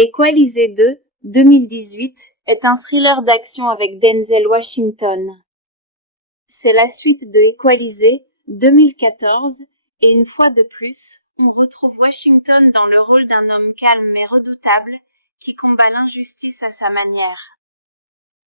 Equalisé 2, 2018, est un thriller d'action avec Denzel Washington. C'est la suite de Equalisé, 2014, et une fois de plus, on retrouve Washington dans le rôle d'un homme calme mais redoutable, qui combat l'injustice à sa manière.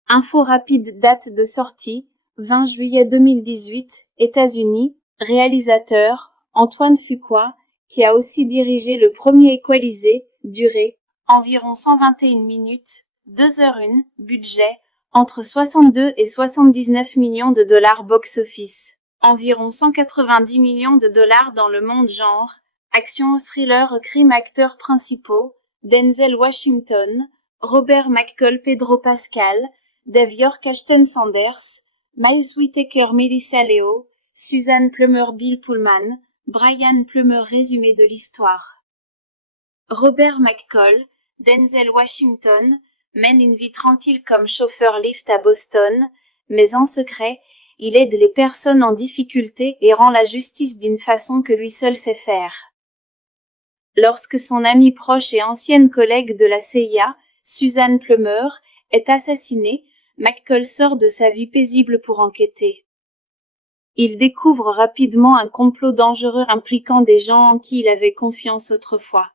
Info rapide, date de sortie, 20 juillet 2018, États-Unis, réalisateur, Antoine Fuqua, qui a aussi dirigé le premier Equalisé, durée, environ 121 minutes, 2h01, budget, entre 62 et 79 millions de dollars box-office, environ 190 millions de dollars dans le monde genre, action thriller crime acteurs principaux, Denzel Washington, Robert McCall Pedro Pascal, Dave York Ashton Sanders, Miles Whittaker Melissa Leo, Susan Plummer Bill Pullman, Brian Plummer résumé de l'histoire. Robert McCall, Denzel Washington, mène une vie tranquille comme chauffeur Lyft à Boston, mais en secret, il aide les personnes en difficulté et rend la justice d'une façon que lui seul sait faire. Lorsque son amie proche et ancienne collègue de la CIA, Susan Plummer, est assassinée, McCall sort de sa vie paisible pour enquêter. Il découvre rapidement un complot dangereux impliquant des gens en qui il avait confiance autrefois.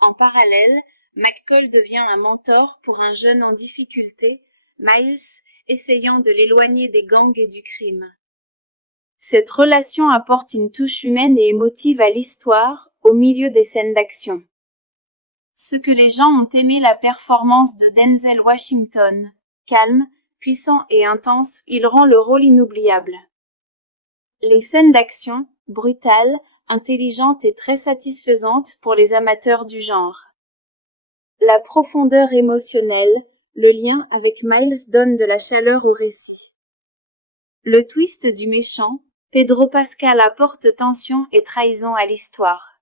En parallèle, McCall devient un mentor pour un jeune en difficulté, Miles, essayant de l'éloigner des gangs et du crime. Cette relation apporte une touche humaine et émotive à l'histoire, au milieu des scènes d'action. Ce que les gens ont aimé la performance de Denzel Washington, calme, puissant et intense, il rend le rôle inoubliable. Les scènes d'action, brutales, intelligentes et très satisfaisantes pour les amateurs du genre. La profondeur émotionnelle, le lien avec Miles donne de la chaleur au récit. Le twist du méchant, Pedro Pascal apporte tension et trahison à l'histoire.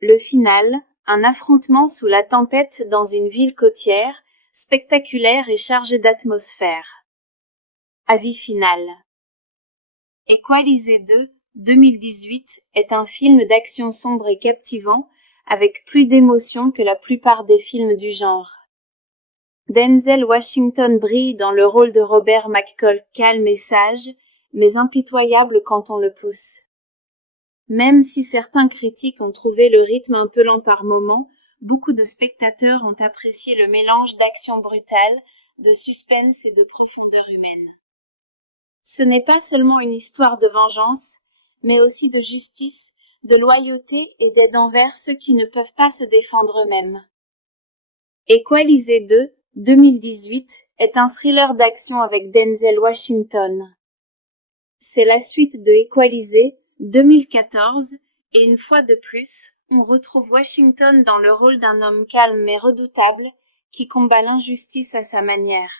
Le final, un affrontement sous la tempête dans une ville côtière, spectaculaire et chargé d'atmosphère. Avis final. Equalisé 2, 2018, est un film d'action sombre et captivant, avec plus d'émotion que la plupart des films du genre. Denzel Washington brille dans le rôle de Robert McCall calme et sage, mais impitoyable quand on le pousse. Même si certains critiques ont trouvé le rythme un peu lent par moments, beaucoup de spectateurs ont apprécié le mélange d'action brutale, de suspense et de profondeur humaine. Ce n'est pas seulement une histoire de vengeance, mais aussi de justice, de loyauté et d'aide envers ceux qui ne peuvent pas se défendre eux-mêmes. Equalisé 2, 2018, est un thriller d'action avec Denzel Washington. C'est la suite de Equalisé, 2014, et une fois de plus, on retrouve Washington dans le rôle d'un homme calme mais redoutable, qui combat l'injustice à sa manière.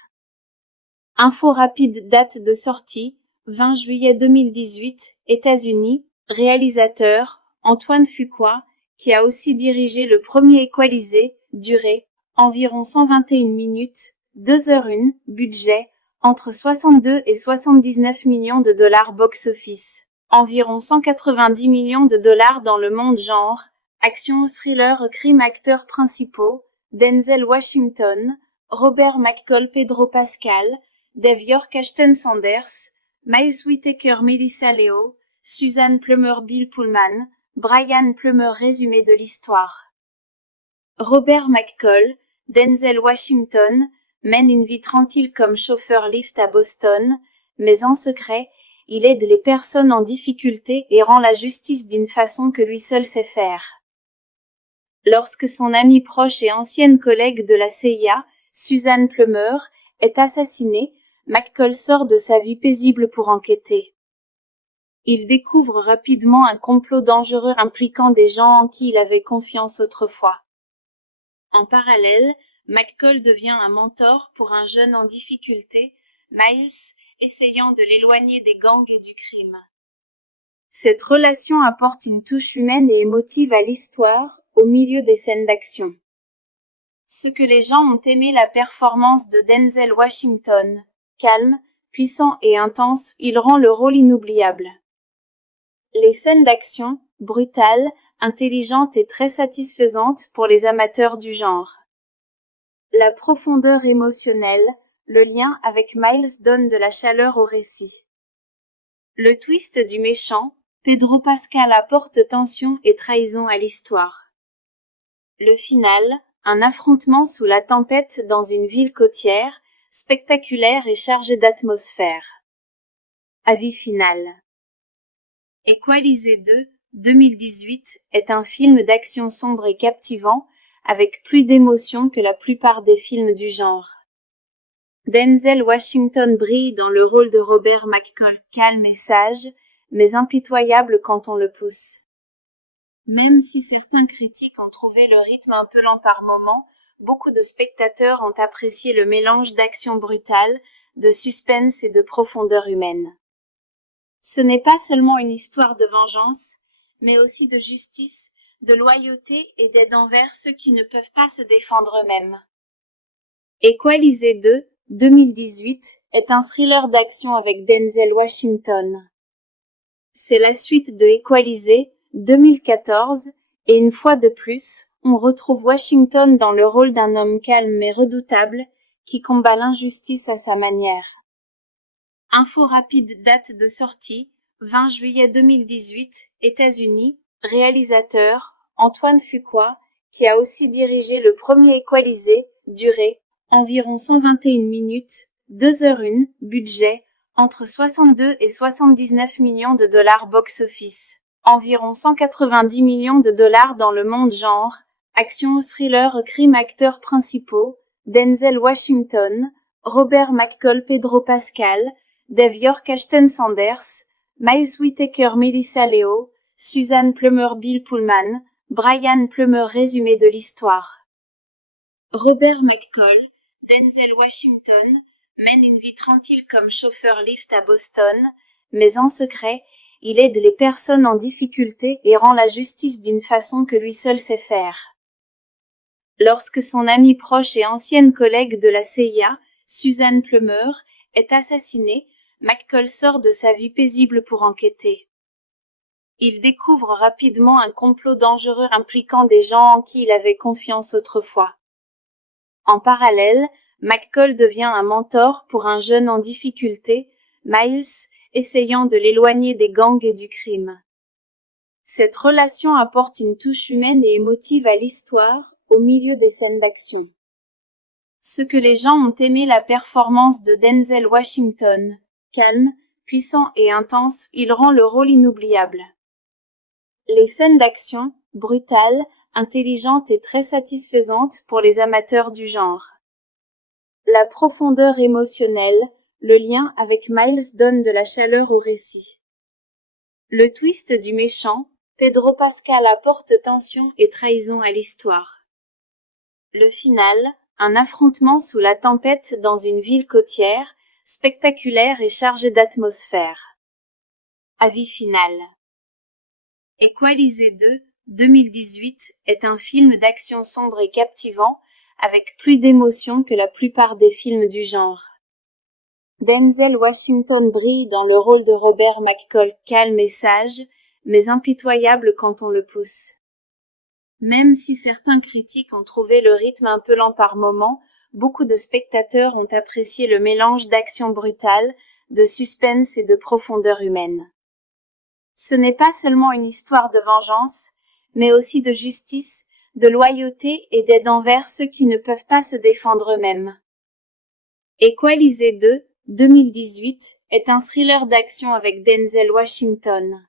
Info rapide, date de sortie, 20 juillet 2018, États-Unis, réalisateur, Antoine Fuqua, qui a aussi dirigé le premier Equalisé, durée, environ 121 minutes, 2h01, budget, entre 62 et 79 millions de dollars box-office, environ 190 millions de dollars dans le monde genre, action thriller crime acteurs principaux, Denzel Washington, Robert McCall Pedro Pascal, Dave York Ashton Sanders, Miles Whittaker Melissa Leo, Susan Plummer Bill Pullman, Brian Plummer résumé de l'histoire. Robert McCall, Denzel Washington, mène une vie tranquille comme chauffeur Lyft à Boston, mais en secret, il aide les personnes en difficulté et rend la justice d'une façon que lui seul sait faire. Lorsque son amie proche et ancienne collègue de la CIA, Susan Plummer, est assassinée, McCall sort de sa vie paisible pour enquêter. Il découvre rapidement un complot dangereux impliquant des gens en qui il avait confiance autrefois. En parallèle, McCall devient un mentor pour un jeune en difficulté, Miles, essayant de l'éloigner des gangs et du crime. Cette relation apporte une touche humaine et émotive à l'histoire, au milieu des scènes d'action. Ce que les gens ont aimé la performance de Denzel Washington, calme, puissant et intense, il rend le rôle inoubliable. Les scènes d'action, brutale, intelligente et très satisfaisante pour les amateurs du genre. La profondeur émotionnelle, le lien avec Miles donne de la chaleur au récit. Le twist du méchant, Pedro Pascal apporte tension et trahison à l'histoire. Le final, un affrontement sous la tempête dans une ville côtière, spectaculaire et chargé d'atmosphère. Avis final. Equalizer 2, 2018, est un film d'action sombre et captivant, avec plus d'émotion que la plupart des films du genre. Denzel Washington brille dans le rôle de Robert McCall, calme et sage, mais impitoyable quand on le pousse. Même si certains critiques ont trouvé le rythme un peu lent par moments, beaucoup de spectateurs ont apprécié le mélange d'action brutale, de suspense et de profondeur humaine. Ce n'est pas seulement une histoire de vengeance, mais aussi de justice, de loyauté et d'aide envers ceux qui ne peuvent pas se défendre eux-mêmes. Equalizer 2, 2018, est un thriller d'action avec Denzel Washington. C'est la suite de Equalizer, 2014, et une fois de plus, on retrouve Washington dans le rôle d'un homme calme mais redoutable, qui combat l'injustice à sa manière. Info rapide, date de sortie, 20 juillet 2018, États-Unis, réalisateur, Antoine Fuqua, qui a aussi dirigé le premier Equalizer, durée, environ 121 minutes, 2h01, budget, entre 62 et 79 millions de dollars box-office, environ 190 millions de dollars dans le monde genre, action thriller crime acteurs principaux, Denzel Washington, Robert McCall Pedro Pascal, Dave York Ashton Sanders, Miles Whittaker Melissa Leo, Suzanne Plummer Bill Pullman, Brian Plummer résumé de l'histoire. Robert McCall, Denzel Washington, mène une vie tranquille comme chauffeur Lyft à Boston, mais en secret, il aide les personnes en difficulté et rend la justice d'une façon que lui seul sait faire. Lorsque son amie proche et ancienne collègue de la CIA, Suzanne Plummer, est assassinée, McCall sort de sa vie paisible pour enquêter. Il découvre rapidement un complot dangereux impliquant des gens en qui il avait confiance autrefois. En parallèle, McCall devient un mentor pour un jeune en difficulté, Miles, essayant de l'éloigner des gangs et du crime. Cette relation apporte une touche humaine et émotive à l'histoire, au milieu des scènes d'action. Ce que les gens ont aimé la performance de Denzel Washington, calme, puissant et intense, il rend le rôle inoubliable. Les scènes d'action, brutales, intelligentes et très satisfaisantes pour les amateurs du genre. La profondeur émotionnelle, le lien avec Miles donne de la chaleur au récit. Le twist du méchant, Pedro Pascal apporte tension et trahison à l'histoire. Le final, un affrontement sous la tempête dans une ville côtière, spectaculaire et chargé d'atmosphère. Avis final. Equalizer 2, 2018, est un film d'action sombre et captivant, avec plus d'émotion que la plupart des films du genre. Denzel Washington brille dans le rôle de Robert McCall, calme et sage, mais impitoyable quand on le pousse. Même si certains critiques ont trouvé le rythme un peu lent par moments, beaucoup de spectateurs ont apprécié le mélange d'action brutale, de suspense et de profondeur humaine. Ce n'est pas seulement une histoire de vengeance, mais aussi de justice, de loyauté et d'aide envers ceux qui ne peuvent pas se défendre eux-mêmes. Equalizer 2, 2018, est un thriller d'action avec Denzel Washington.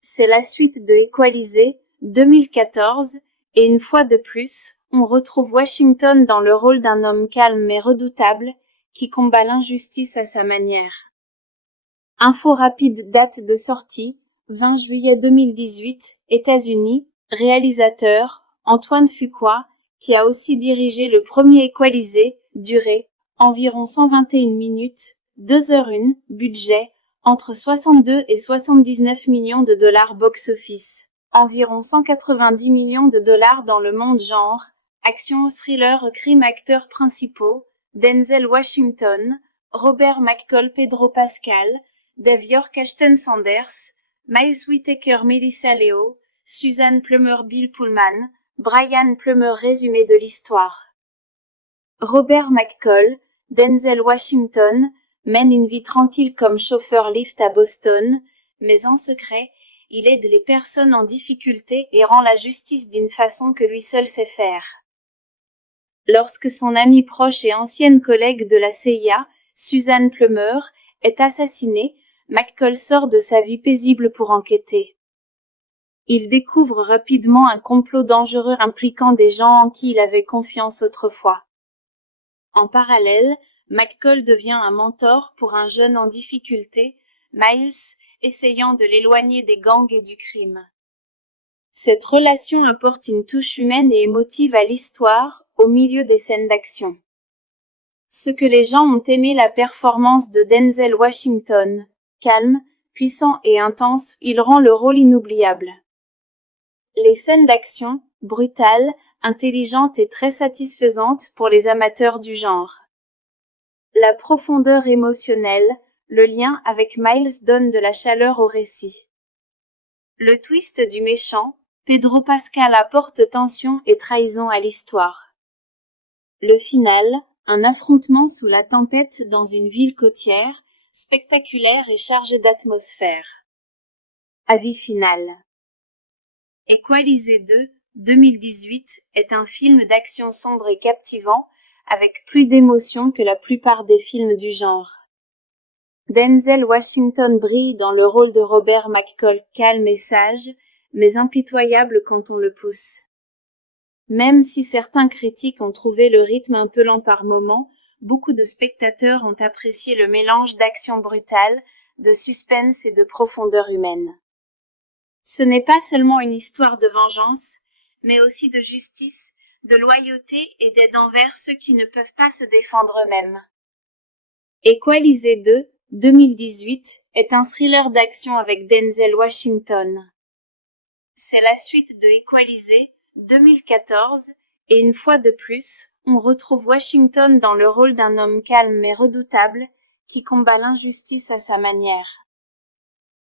C'est la suite de Equalizer, 2014, et une fois de plus, on retrouve Washington dans le rôle d'un homme calme mais redoutable, qui combat l'injustice à sa manière. Info rapide, date de sortie, 20 juillet 2018, États-Unis, réalisateur, Antoine Fuqua, qui a aussi dirigé le premier Equalizer, durée, environ 121 minutes, 2h01, budget, entre 62 et 79 millions de dollars box-office, environ 190 millions de dollars dans le monde genre, action thriller crime acteurs principaux, Denzel Washington, Robert McCall Pedro Pascal, Dave York Ashton Sanders, Miles Whittaker, Melissa Leo, Suzanne Plummer, Bill Pullman, Brian Plummer. Résumé de l'histoire. Robert McCall, Denzel Washington, mène une vie tranquille comme chauffeur Lyft à Boston, mais en secret, il aide les personnes en difficulté et rend la justice d'une façon que lui seul sait faire. Lorsque son amie proche et ancienne collègue de la CIA, Suzanne Plummer, est assassinée, McCall sort de sa vie paisible pour enquêter. Il découvre rapidement un complot dangereux impliquant des gens en qui il avait confiance autrefois. En parallèle, McCall devient un mentor pour un jeune en difficulté, Miles, essayant de l'éloigner des gangs et du crime. Cette relation apporte une touche humaine et émotive à l'histoire, au milieu des scènes d'action. Ce que les gens ont aimé la performance de Denzel Washington, calme, puissant et intense, il rend le rôle inoubliable. Les scènes d'action, brutales, intelligentes et très satisfaisantes pour les amateurs du genre. La profondeur émotionnelle, le lien avec Miles donne de la chaleur au récit. Le twist du méchant, Pedro Pascal apporte tension et trahison à l'histoire. Le final, un affrontement sous la tempête dans une ville côtière, spectaculaire et chargé d'atmosphère. Avis final. Equalizer 2, 2018, est un film d'action sombre et captivant, avec plus d'émotion que la plupart des films du genre. Denzel Washington brille dans le rôle de Robert McCall, calme et sage, mais impitoyable quand on le pousse. Même si certains critiques ont trouvé le rythme un peu lent par moments, beaucoup de spectateurs ont apprécié le mélange d'action brutale, de suspense et de profondeur humaine. Ce n'est pas seulement une histoire de vengeance, mais aussi de justice, de loyauté et d'aide envers ceux qui ne peuvent pas se défendre eux-mêmes. Equalizer 2, 2018, est un thriller d'action avec Denzel Washington. C'est la suite de Equalizer, 2014, et une fois de plus, on retrouve Washington dans le rôle d'un homme calme mais redoutable, qui combat l'injustice à sa manière.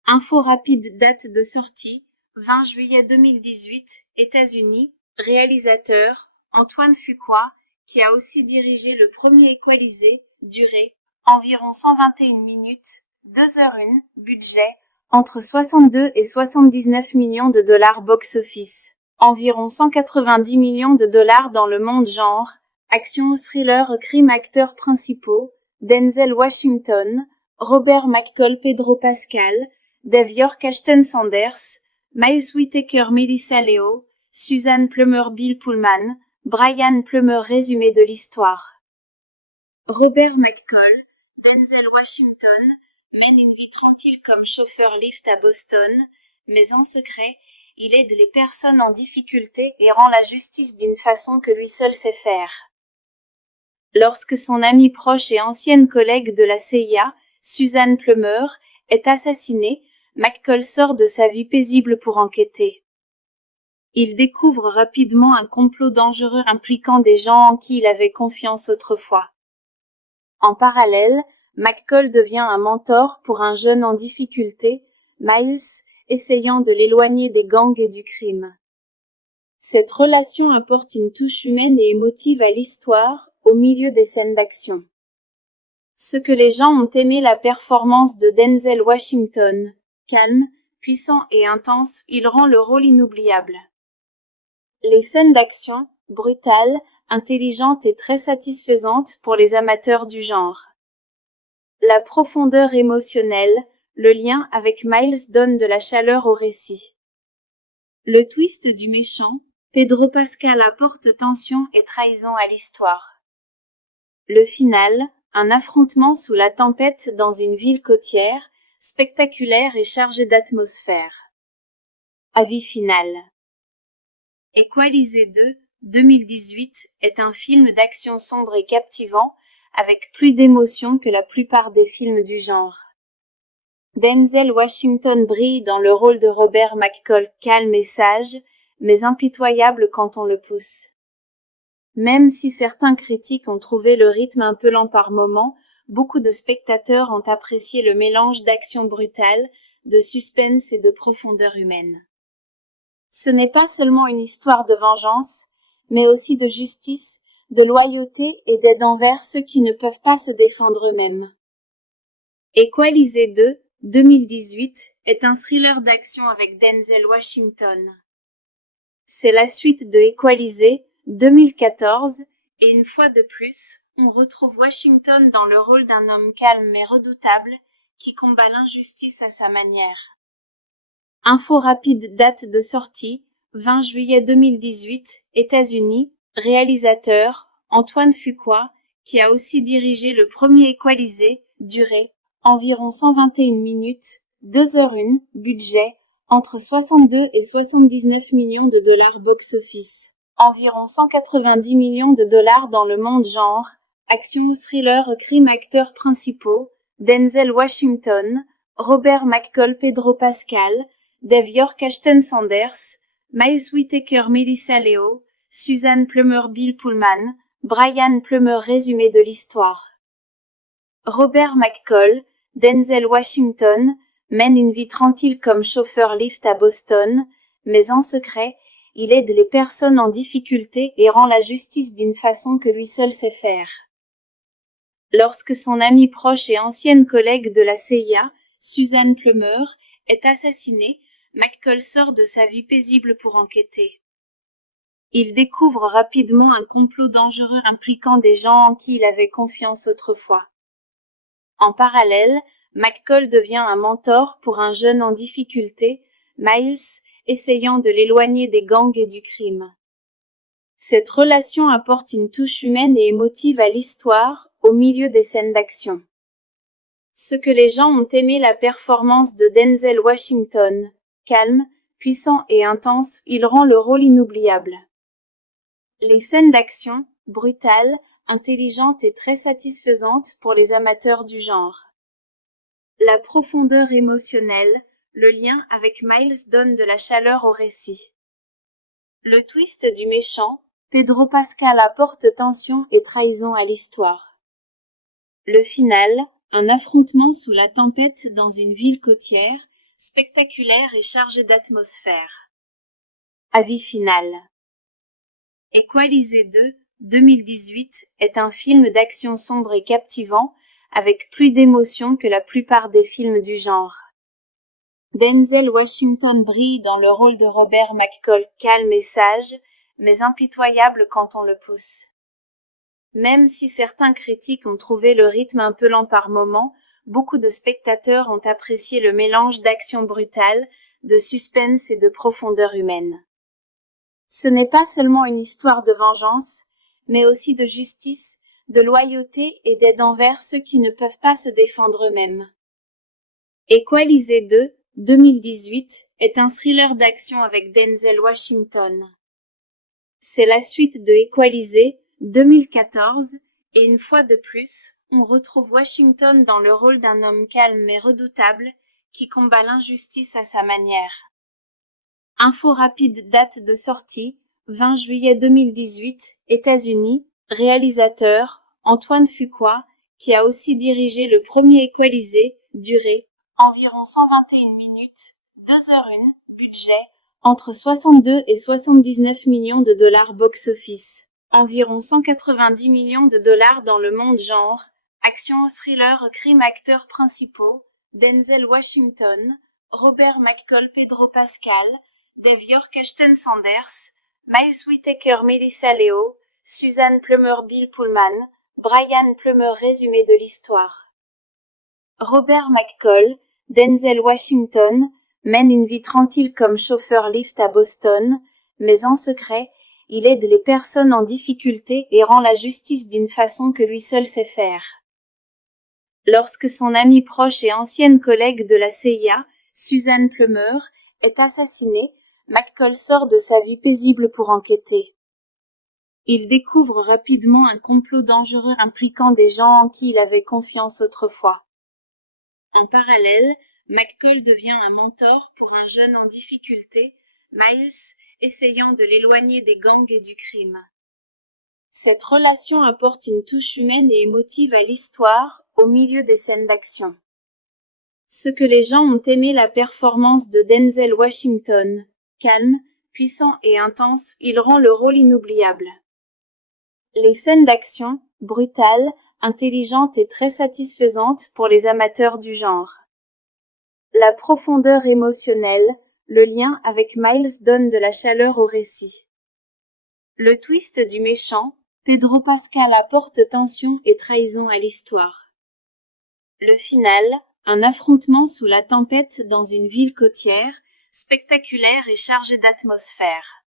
Info rapide. Date de sortie, 20 juillet 2018, États-Unis. Réalisateur, Antoine Fuqua, qui a aussi dirigé le premier Equalizer, durée, environ 121 minutes, 2h01, budget, entre 62 et 79 millions de dollars box-office, environ 190 millions de dollars dans le monde genre, action thriller crime. Acteurs principaux, Denzel Washington, Robert McCall, Pedro Pascal, Dave York, Ashton Sanders, Miles Whittaker, Melissa Leo, Suzanne Plummer, Bill Pullman, Brian Plummer. Résumé de l'histoire. Robert McCall, Denzel Washington, mène une vie tranquille comme chauffeur Lyft à Boston, mais en secret, il aide les personnes en difficulté et rend la justice d'une façon que lui seul sait faire. Lorsque son amie proche et ancienne collègue de la CIA, Suzanne Plummer, est assassinée, McCall sort de sa vie paisible pour enquêter. Il découvre rapidement un complot dangereux impliquant des gens en qui il avait confiance autrefois. En parallèle, McCall devient un mentor pour un jeune en difficulté, Miles, essayant de l'éloigner des gangs et du crime. Cette relation apporte une touche humaine et émotive à l'histoire, au milieu des scènes d'action. Ce que les gens ont aimé la performance de Denzel Washington, calme, puissant et intense, il rend le rôle inoubliable. Les scènes d'action, brutales, intelligentes et très satisfaisantes pour les amateurs du genre. La profondeur émotionnelle, le lien avec Miles donne de la chaleur au récit. Le twist du méchant, Pedro Pascal apporte tension et trahison à l'histoire. Le final, un affrontement sous la tempête dans une ville côtière, spectaculaire et chargé d'atmosphère. Avis final. Equalizer 2, 2018, est un film d'action sombre et captivant, avec plus d'émotion que la plupart des films du genre. Denzel Washington brille dans le rôle de Robert McCall, calme et sage, mais impitoyable quand on le pousse. Même si certains critiques ont trouvé le rythme un peu lent par moments, beaucoup de spectateurs ont apprécié le mélange d'action brutale, de suspense et de profondeur humaine. Ce n'est pas seulement une histoire de vengeance, mais aussi de justice, de loyauté et d'aide envers ceux qui ne peuvent pas se défendre eux-mêmes. Equalisé 2, 2018, est un thriller d'action avec Denzel Washington. C'est la suite de Equalisé, 2014, et une fois de plus, on retrouve Washington dans le rôle d'un homme calme mais redoutable, qui combat l'injustice à sa manière. Info rapide, date de sortie, 20 juillet 2018, États-Unis, réalisateur, Antoine Fuqua, qui a aussi dirigé le premier Equalisé, durée, environ 121 minutes, 2h01, budget, entre 62 et 79 millions de dollars box-office, environ 190 millions de dollars dans le monde genre, action thriller crime acteurs principaux, Denzel Washington, Robert McCall Pedro Pascal, Dave York Ashton Sanders, Miles Whittaker Melissa Leo, Suzanne Plummer Bill Pullman, Brian Plummer résumé de l'histoire. Robert McCall, Denzel Washington, mène une vie tranquille comme chauffeur Lyft à Boston, mais en secret, il aide les personnes en difficulté et rend la justice d'une façon que lui seul sait faire. Lorsque son amie proche et ancienne collègue de la CIA, Suzanne Plummer, est assassinée, McCall sort de sa vie paisible pour enquêter. Il découvre rapidement un complot dangereux impliquant des gens en qui il avait confiance autrefois. En parallèle, McCall devient un mentor pour un jeune en difficulté, Miles, essayant de l'éloigner des gangs et du crime. Cette relation apporte une touche humaine et émotive à l'histoire, au milieu des scènes d'action. Ce que les gens ont aimé la performance de Denzel Washington, calme, puissant et intense, il rend le rôle inoubliable. Les scènes d'action, brutales, intelligentes et très satisfaisantes pour les amateurs du genre. La profondeur émotionnelle, le lien avec Miles donne de la chaleur au récit. Le twist du méchant, Pedro Pascal apporte tension et trahison à l'histoire. Le final, un affrontement sous la tempête dans une ville côtière, spectaculaire et chargé d'atmosphère. Avis final. Equalisé 2, 2018, est un film d'action sombre et captivant, avec plus d'émotion que la plupart des films du genre. Denzel Washington brille dans le rôle de Robert McCall calme et sage, mais impitoyable quand on le pousse. Même si certains critiques ont trouvé le rythme un peu lent par moments, beaucoup de spectateurs ont apprécié le mélange d'action brutale, de suspense et de profondeur humaine. Ce n'est pas seulement une histoire de vengeance, mais aussi de justice, de loyauté et d'aide envers ceux qui ne peuvent pas se défendre eux-mêmes. Equalisé 2, 2018, est un thriller d'action avec Denzel Washington. C'est la suite de Equalisé, 2014, et une fois de plus, on retrouve Washington dans le rôle d'un homme calme mais redoutable, qui combat l'injustice à sa manière. Info rapide, date de sortie, 20 juillet 2018, États-Unis, réalisateur, Antoine Fuqua, qui a aussi dirigé le premier Equalisé, durée, environ 121 minutes, 2h01, budget, entre 62 et 79 millions de dollars box-office, environ 190 millions de dollars dans le monde genre, action thriller crime acteurs principaux, Denzel Washington, Robert McCall Pedro Pascal, Dave York Ashton Sanders, Miles Whittaker Melissa Leo, Suzanne Plummer Bill Pullman, Brian Plummer résumé de l'histoire. Robert McCall, Denzel Washington, mène une vie tranquille comme chauffeur Lyft à Boston, mais en secret, il aide les personnes en difficulté et rend la justice d'une façon que lui seul sait faire. Lorsque son amie proche et ancienne collègue de la CIA, Suzanne Plummer, est assassinée, McCall sort de sa vie paisible pour enquêter. Il découvre rapidement un complot dangereux impliquant des gens en qui il avait confiance autrefois. En parallèle, McCall devient un mentor pour un jeune en difficulté, Miles, essayant de l'éloigner des gangs et du crime. Cette relation apporte une touche humaine et émotive à l'histoire, au milieu des scènes d'action. Ce que les gens ont aimé la performance de Denzel Washington. Calme, puissant et intense, il rend le rôle inoubliable. Les scènes d'action, brutales, intelligentes et très satisfaisantes pour les amateurs du genre. La profondeur émotionnelle, le lien avec Miles donne de la chaleur au récit. Le twist du méchant, Pedro Pascal apporte tension et trahison à l'histoire. Le final, un affrontement sous la tempête dans une ville côtière, spectaculaire et chargé d'atmosphère.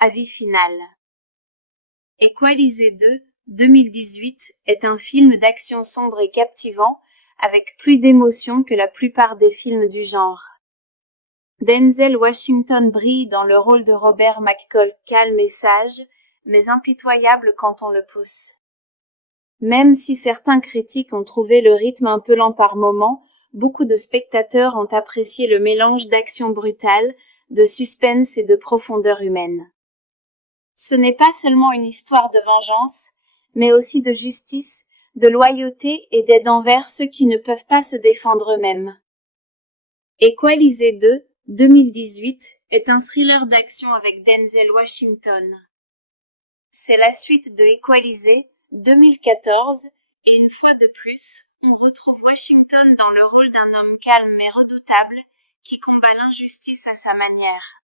Avis final. Equalisé 2, 2018, est un film d'action sombre et captivant, avec plus d'émotion que la plupart des films du genre. Denzel Washington brille dans le rôle de Robert McCall, calme et sage, mais impitoyable quand on le pousse. Même si certains critiques ont trouvé le rythme un peu lent par moments, beaucoup de spectateurs ont apprécié le mélange d'action brutale, de suspense et de profondeur humaine. Ce n'est pas seulement une histoire de vengeance, mais aussi de justice, de loyauté et d'aide envers ceux qui ne peuvent pas se défendre eux-mêmes. Equalisé 2, 2018, est un thriller d'action avec Denzel Washington. C'est la suite de Equalisé, 2014, et une fois de plus, on retrouve Washington dans le rôle d'un homme calme mais redoutable, qui combat l'injustice à sa manière.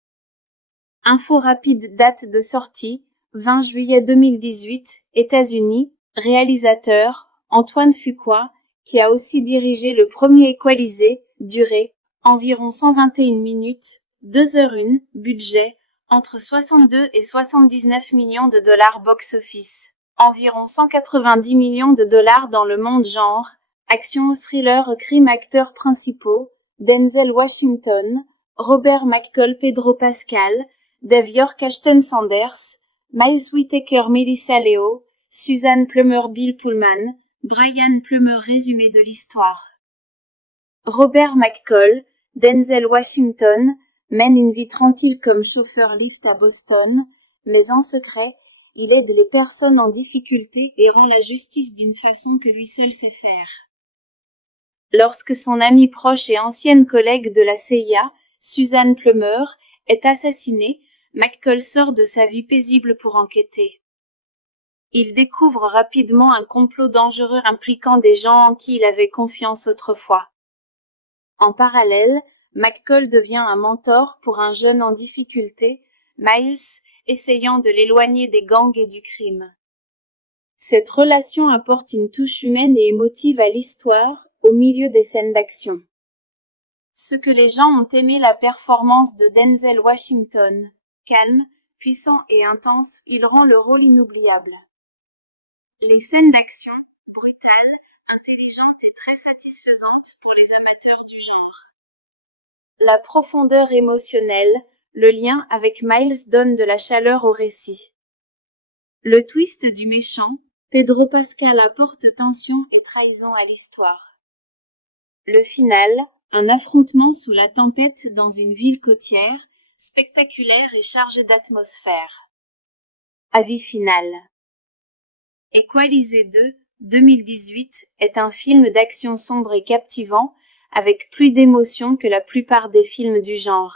Info rapide, date de sortie, 20 juillet 2018, États-Unis, réalisateur, Antoine Fuqua, qui a aussi dirigé le premier Equalisé, durée, environ 121 minutes, 2h01, budget, entre 62 et 79 millions de dollars box-office, environ 190 millions de dollars dans le monde genre, action thriller crime acteurs principaux, Denzel Washington, Robert McCall Pedro Pascal, Dave York Ashton Sanders, Miles Whittaker Melissa Leo, Suzanne Plummer Bill Pullman, Brian Plummer résumé de l'histoire. Robert McCall, Denzel Washington, mène une vie tranquille comme chauffeur Lyft à Boston, mais en secret, il aide les personnes en difficulté et rend la justice d'une façon que lui seul sait faire. Lorsque son amie proche et ancienne collègue de la CIA, Suzanne Plummer, est assassinée, McCall sort de sa vie paisible pour enquêter. Il découvre rapidement un complot dangereux impliquant des gens en qui il avait confiance autrefois. En parallèle, McCall devient un mentor pour un jeune en difficulté, Miles, essayant de l'éloigner des gangs et du crime. Cette relation apporte une touche humaine et émotive à l'histoire, au milieu des scènes d'action. Ce que les gens ont aimé la performance de Denzel Washington. Calme, puissant et intense, il rend le rôle inoubliable. Les scènes d'action, brutales, intelligentes et très satisfaisantes pour les amateurs du genre. La profondeur émotionnelle, le lien avec Miles donne de la chaleur au récit. Le twist du méchant, Pedro Pascal apporte tension et trahison à l'histoire. Le final, un affrontement sous la tempête dans une ville côtière, spectaculaire et chargé d'atmosphère. Avis final. Equalisé 2, 2018, est un film d'action sombre et captivant, avec plus d'émotion que la plupart des films du genre.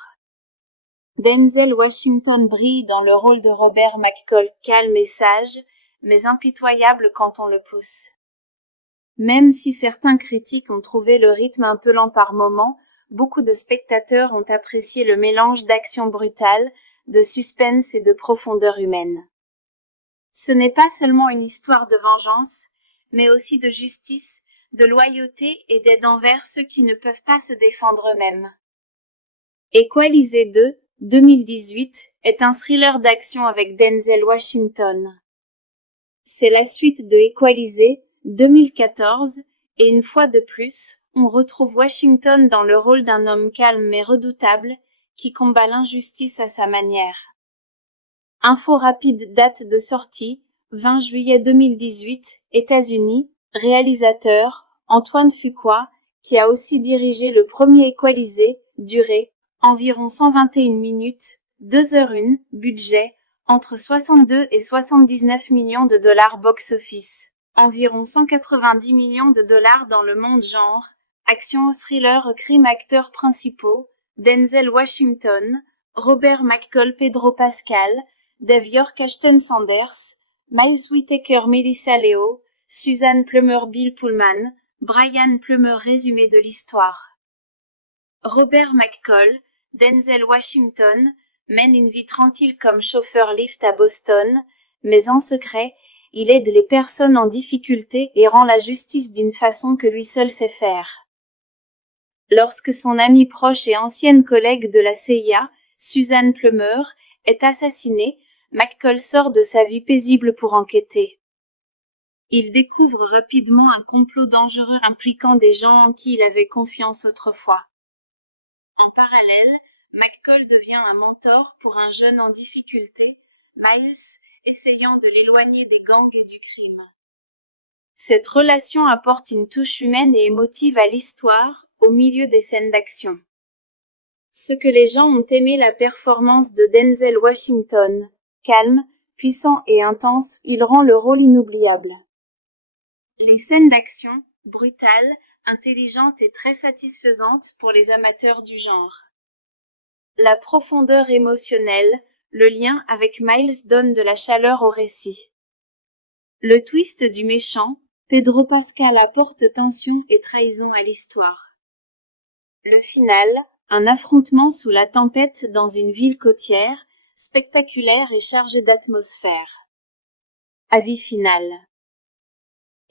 Denzel Washington brille dans le rôle de Robert McCall, calme et sage, mais impitoyable quand on le pousse. Même si certains critiques ont trouvé le rythme un peu lent par moments, beaucoup de spectateurs ont apprécié le mélange d'action brutale, de suspense et de profondeur humaine. Ce n'est pas seulement une histoire de vengeance, mais aussi de justice, de loyauté et d'aide envers ceux qui ne peuvent pas se défendre eux-mêmes. Equalisé 2, 2018, est un thriller d'action avec Denzel Washington. C'est la suite de Equalisé, 2014, et une fois de plus, on retrouve Washington dans le rôle d'un homme calme mais redoutable, qui combat l'injustice à sa manière. Info rapide, date de sortie, 20 juillet 2018, États-Unis, réalisateur, Antoine Fuqua, qui a aussi dirigé le premier Equalisé, durée, environ 121 minutes, 2h01, budget, entre 62 et 79 millions de dollars box-office, environ 190 millions de dollars dans le monde genre, Action thriller crime acteurs principaux, Denzel Washington, Robert McCall Pedro Pascal, Dave York Ashton Sanders, Miles Whittaker Melissa Leo, Suzanne Plummer Bill Pullman, Brian Plummer Résumé de l'histoire. Robert McCall, Denzel Washington, mène une vie tranquille comme chauffeur Lyft à Boston, mais en secret, il aide les personnes en difficulté et rend la justice d'une façon que lui seul sait faire. Lorsque son amie proche et ancienne collègue de la CIA, Suzanne Plummer, est assassinée, McCall sort de sa vie paisible pour enquêter. Il découvre rapidement un complot dangereux impliquant des gens en qui il avait confiance autrefois. En parallèle, McCall devient un mentor pour un jeune en difficulté, Miles, essayant de l'éloigner des gangs et du crime. Cette relation apporte une touche humaine et émotive à l'histoire, au milieu des scènes d'action. Ce que les gens ont aimé la performance de Denzel Washington, calme, puissant et intense, il rend le rôle inoubliable. Les scènes d'action, brutales, intelligentes et très satisfaisantes pour les amateurs du genre. La profondeur émotionnelle, le lien avec Miles donne de la chaleur au récit. Le twist du méchant, Pedro Pascal apporte tension et trahison à l'histoire. Le final, un affrontement sous la tempête dans une ville côtière, spectaculaire et chargé d'atmosphère. Avis final.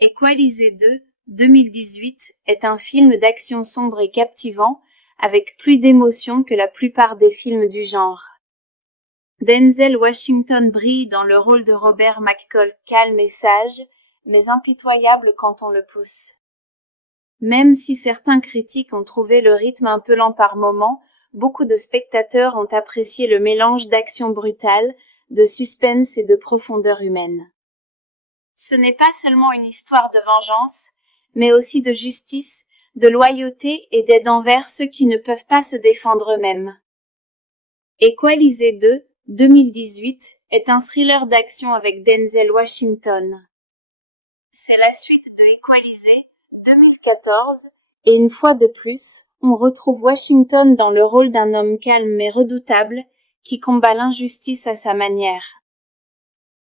Equalizer 2, 2018, est un film d'action sombre et captivant, avec plus d'émotion que la plupart des films du genre. Denzel Washington brille dans le rôle de Robert McCall, calme et sage, mais impitoyable quand on le pousse. Même si certains critiques ont trouvé le rythme un peu lent par moments, beaucoup de spectateurs ont apprécié le mélange d'action brutale, de suspense et de profondeur humaine. Ce n'est pas seulement une histoire de vengeance, mais aussi de justice, de loyauté et d'aide envers ceux qui ne peuvent pas se défendre eux-mêmes. Equalizer 2, 2018, est un thriller d'action avec Denzel Washington. C'est la suite de Equalizer, 2014, et une fois de plus, on retrouve Washington dans le rôle d'un homme calme mais redoutable, qui combat l'injustice à sa manière.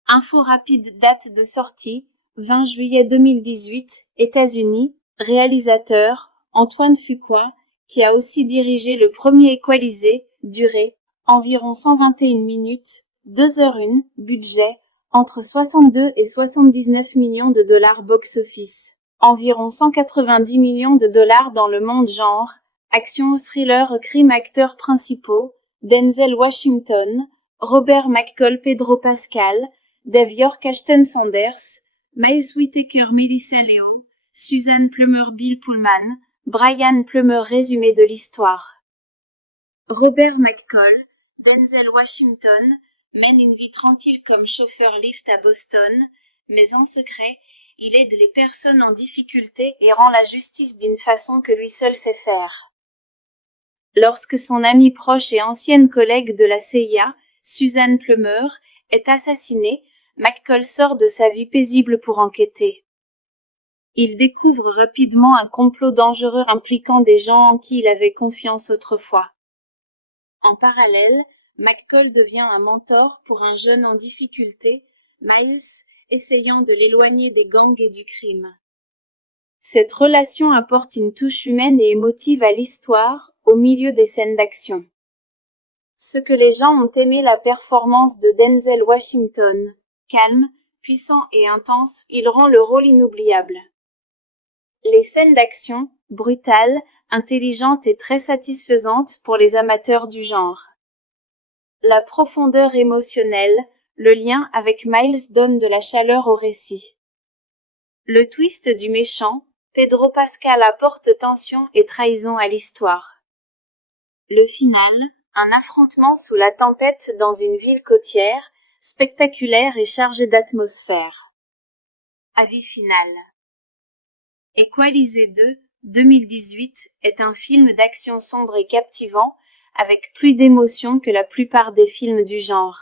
Info rapide date de sortie, 20 juillet 2018, États-Unis, réalisateur, Antoine Fuqua, qui a aussi dirigé le premier Equalizer, durée, environ 121 minutes, 2h01, budget, entre 62 et 79 millions de dollars box-office, environ 190 millions de dollars dans le monde genre, action thriller crime acteurs principaux, Denzel Washington, Robert McCall Pedro Pascal, Dave York Ashton Sanders, Miles Whittaker Melissa Leo, Suzanne Plummer Bill Pullman, Brian Plummer Résumé de l'histoire. Robert McCall, Denzel Washington, mène une vie tranquille comme chauffeur Lyft à Boston, mais en secret, il aide les personnes en difficulté et rend la justice d'une façon que lui seul sait faire. Lorsque son amie proche et ancienne collègue de la CIA, Suzanne Plummer, est assassinée, McCall sort de sa vie paisible pour enquêter. Il découvre rapidement un complot dangereux impliquant des gens en qui il avait confiance autrefois. En parallèle, McCall devient un mentor pour un jeune en difficulté, Miles, essayant de l'éloigner des gangs et du crime. Cette relation apporte une touche humaine et émotive à l'histoire, au milieu des scènes d'action. Ce que les gens ont aimé la performance de Denzel Washington, calme, puissant et intense, il rend le rôle inoubliable. Les scènes d'action, brutales, intelligentes et très satisfaisantes pour les amateurs du genre. La profondeur émotionnelle, le lien avec Miles donne de la chaleur au récit. Le twist du méchant, Pedro Pascal apporte tension et trahison à l'histoire. Le final, un affrontement sous la tempête dans une ville côtière, spectaculaire et chargé d'atmosphère. Avis final. Equalizer 2, 2018, est un film d'action sombre et captivant, avec plus d'émotion que la plupart des films du genre.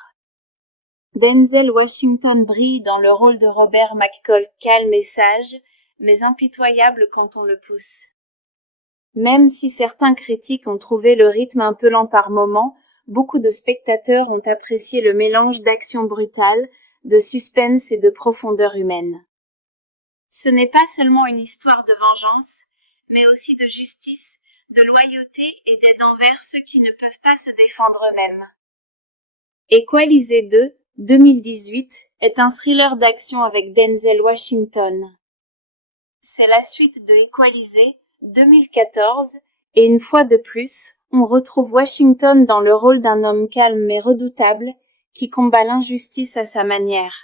Denzel Washington brille dans le rôle de Robert McCall, calme et sage, mais impitoyable quand on le pousse. Même si certains critiques ont trouvé le rythme un peu lent par moments, beaucoup de spectateurs ont apprécié le mélange d'action brutale, de suspense et de profondeur humaine. Ce n'est pas seulement une histoire de vengeance, mais aussi de justice, de loyauté et d'aide envers ceux qui ne peuvent pas se défendre eux-mêmes. Equalizer 2, 2018, est un thriller d'action avec Denzel Washington. C'est la suite de Equalizer, 2014, et une fois de plus, on retrouve Washington dans le rôle d'un homme calme mais redoutable, qui combat l'injustice à sa manière.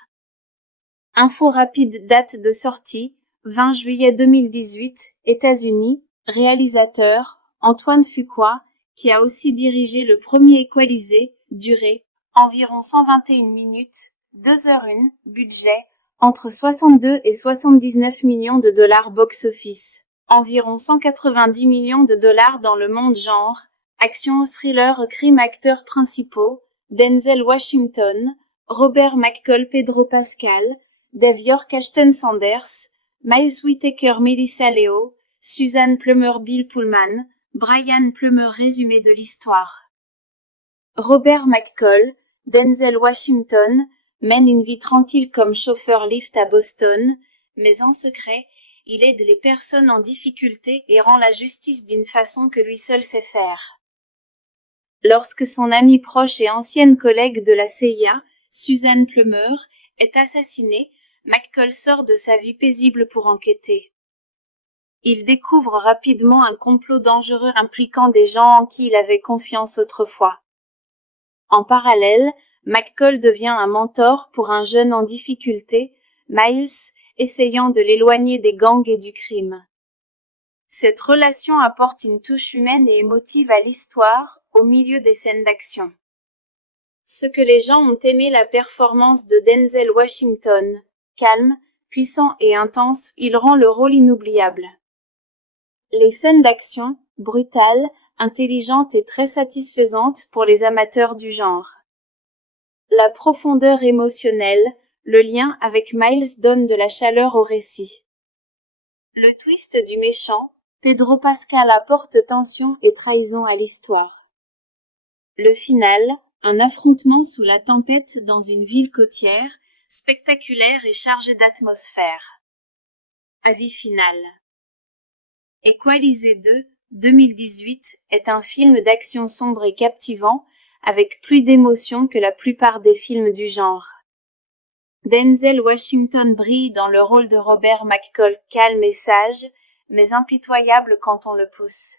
Info rapide, date de sortie, 20 juillet 2018, États-Unis, réalisateur, Antoine Fuqua, qui a aussi dirigé le premier Equalizer, durée, environ 121 minutes, 2h01, budget, entre 62 et 79 millions de dollars box-office, environ 190 millions de dollars dans le monde genre, action thriller crime acteurs principaux, Denzel Washington, Robert McCall Pedro Pascal, Dave York Ashton Sanders, Miles Whittaker Melissa Leo, Susan Plummer Bill Pullman, Brian Plummer résumé de l'histoire. Robert McCall, Denzel Washington, mène une vie tranquille comme chauffeur Lyft à Boston, mais en secret, il aide les personnes en difficulté et rend la justice d'une façon que lui seul sait faire. Lorsque son amie proche et ancienne collègue de la CIA, Susan Plummer, est assassinée, McCall sort de sa vie paisible pour enquêter. Il découvre rapidement un complot dangereux impliquant des gens en qui il avait confiance autrefois. En parallèle, McCall devient un mentor pour un jeune en difficulté, Miles, essayant de l'éloigner des gangs et du crime. Cette relation apporte une touche humaine et émotive à l'histoire, au milieu des scènes d'action. Ce que les gens ont aimé la performance de Denzel Washington, calme, puissant et intense, il rend le rôle inoubliable. Les scènes d'action, brutales, intelligentes et très satisfaisantes pour les amateurs du genre. La profondeur émotionnelle, le lien avec Miles donne de la chaleur au récit. Le twist du méchant, Pedro Pascal apporte tension et trahison à l'histoire. Le final, un affrontement sous la tempête dans une ville côtière, spectaculaire et chargé d'atmosphère. Avis final. Equalizer 2, 2018, est un film d'action sombre et captivant, avec plus d'émotion que la plupart des films du genre. Denzel Washington brille dans le rôle de Robert McCall, calme et sage, mais impitoyable quand on le pousse.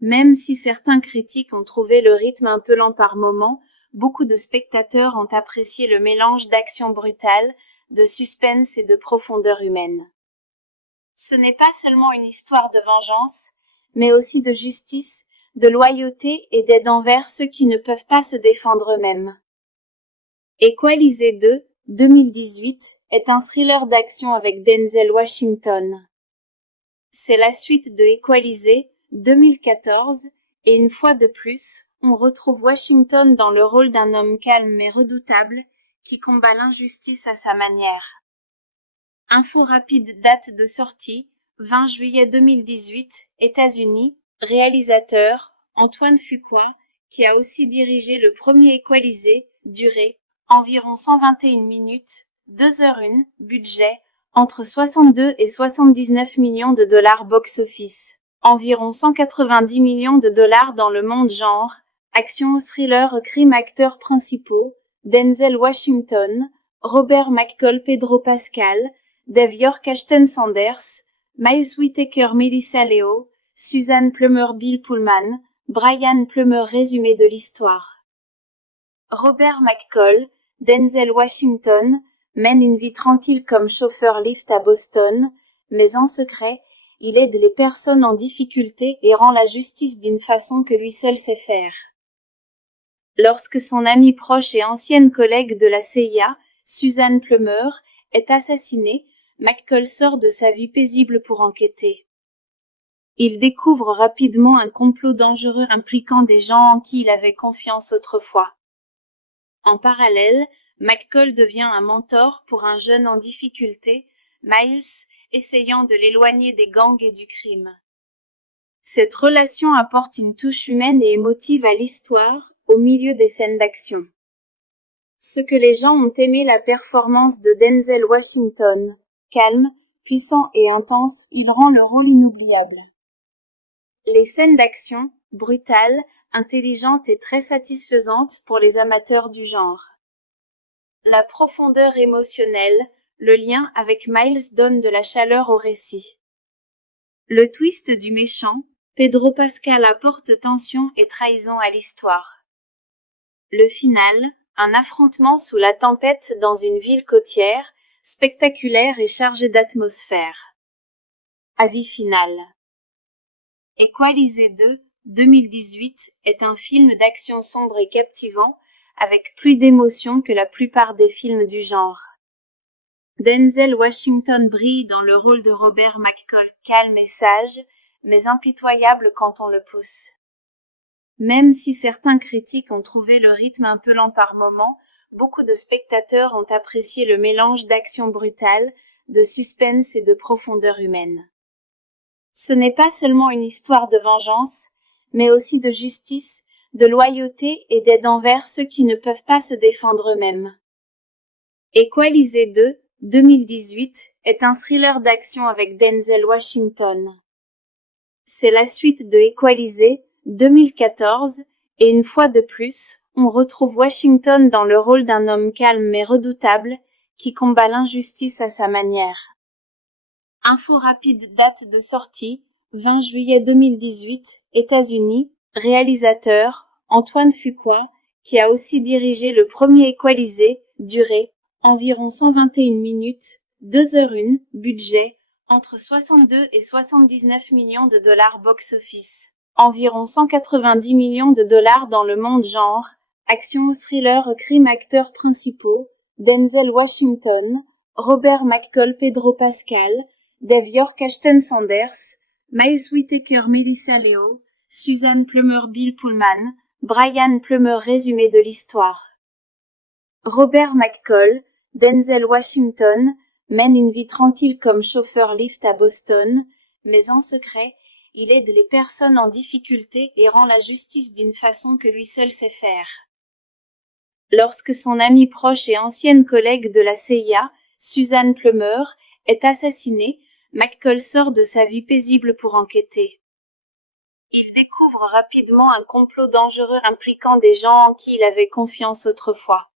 Même si certains critiques ont trouvé le rythme un peu lent par moments, beaucoup de spectateurs ont apprécié le mélange d'action brutale, de suspense et de profondeur humaine. Ce n'est pas seulement une histoire de vengeance, mais aussi de justice, de loyauté et d'aide envers ceux qui ne peuvent pas se défendre eux-mêmes. Equalizer 2, 2018, est un thriller d'action avec Denzel Washington. C'est la suite de Equalizer, 2014, et une fois de plus, on retrouve Washington dans le rôle d'un homme calme mais redoutable, qui combat l'injustice à sa manière. Info rapide, date de sortie, 20 juillet 2018, États-Unis, réalisateur, Antoine Fuqua, qui a aussi dirigé le premier Equalizer, durée, environ 121 minutes, 2h01, budget, entre 62 et 79 millions de dollars box-office, environ 190 millions de dollars dans le monde genre, action thriller crime acteurs principaux, Denzel Washington, Robert McCall Pedro Pascal, Dave York Ashton Sanders, Miles Whittaker Melissa Leo, Susan Plummer Bill Pullman, Brian Plummer résumé de l'histoire. Robert McCall, Denzel Washington, mène une vie tranquille comme chauffeur Lyft à Boston, mais en secret, il aide les personnes en difficulté et rend la justice d'une façon que lui seul sait faire. Lorsque son amie proche et ancienne collègue de la CIA, Susan Plummer, est assassinée, McCall sort de sa vie paisible pour enquêter. Il découvre rapidement un complot dangereux impliquant des gens en qui il avait confiance autrefois. En parallèle, McCall devient un mentor pour un jeune en difficulté, Miles, essayant de l'éloigner des gangs et du crime. Cette relation apporte une touche humaine et émotive à l'histoire, au milieu des scènes d'action. Ce que les gens ont aimé la performance de Denzel Washington. Calme, puissant et intense, il rend le rôle inoubliable. Les scènes d'action, brutales, intelligentes et très satisfaisantes pour les amateurs du genre. La profondeur émotionnelle, le lien avec Miles donne de la chaleur au récit. Le twist du méchant, Pedro Pascal apporte tension et trahison à l'histoire. Le final, un affrontement sous la tempête dans une ville côtière, spectaculaire et chargé d'atmosphère. Avis final. Equalizer 2, 2018, est un film d'action sombre et captivant, avec plus d'émotion que la plupart des films du genre. Denzel Washington brille dans le rôle de Robert McCall, calme et sage, mais impitoyable quand on le pousse. Même si certains critiques ont trouvé le rythme un peu lent par moments, beaucoup de spectateurs ont apprécié le mélange d'action brutale, de suspense et de profondeur humaine. Ce n'est pas seulement une histoire de vengeance, mais aussi de justice, de loyauté et d'aide envers ceux qui ne peuvent pas se défendre eux-mêmes. Equalizer 2, 2018, est un thriller d'action avec Denzel Washington. C'est la suite de Equalizer, 2014, et une fois de plus, on retrouve Washington dans le rôle d'un homme calme mais redoutable, qui combat l'injustice à sa manière. Info rapide, date de sortie, 20 juillet 2018, États-Unis, réalisateur, Antoine Fuqua, qui a aussi dirigé le premier Equalizer, durée, environ 121 minutes, 2h01, budget, entre 62 et 79 millions de dollars box-office, environ 190 millions de dollars dans le monde genre, action thriller crime acteurs principaux, Denzel Washington, Robert McCall Pedro Pascal, Dave York Ashton Sanders, Miles Whittaker Melissa Leo, Suzanne Plummer Bill Pullman, Brian Plummer résumé de l'histoire. Robert McCall, Denzel Washington, mène une vie tranquille comme chauffeur Lyft à Boston, mais en secret, il aide les personnes en difficulté et rend la justice d'une façon que lui seul sait faire. Lorsque son amie proche et ancienne collègue de la CIA, Suzanne Plummer, est assassinée, McCall sort de sa vie paisible pour enquêter. Il découvre rapidement un complot dangereux impliquant des gens en qui il avait confiance autrefois.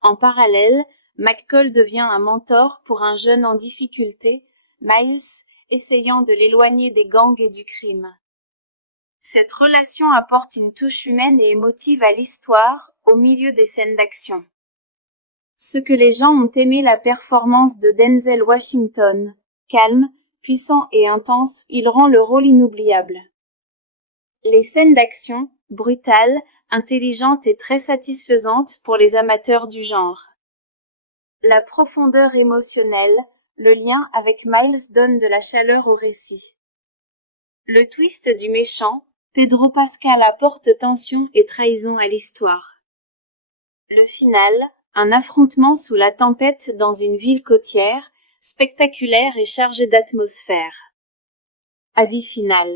En parallèle, McCall devient un mentor pour un jeune en difficulté, Miles, essayant de l'éloigner des gangs et du crime. Cette relation apporte une touche humaine et émotive à l'histoire, au milieu des scènes d'action. Ce que les gens ont aimé la performance de Denzel Washington. Calme, puissant et intense, il rend le rôle inoubliable. Les scènes d'action, brutales, intelligentes et très satisfaisantes pour les amateurs du genre. La profondeur émotionnelle, le lien avec Miles donne de la chaleur au récit. Le twist du méchant, Pedro Pascal apporte tension et trahison à l'histoire. Le final, un affrontement sous la tempête dans une ville côtière, spectaculaire et chargé d'atmosphère. Avis final.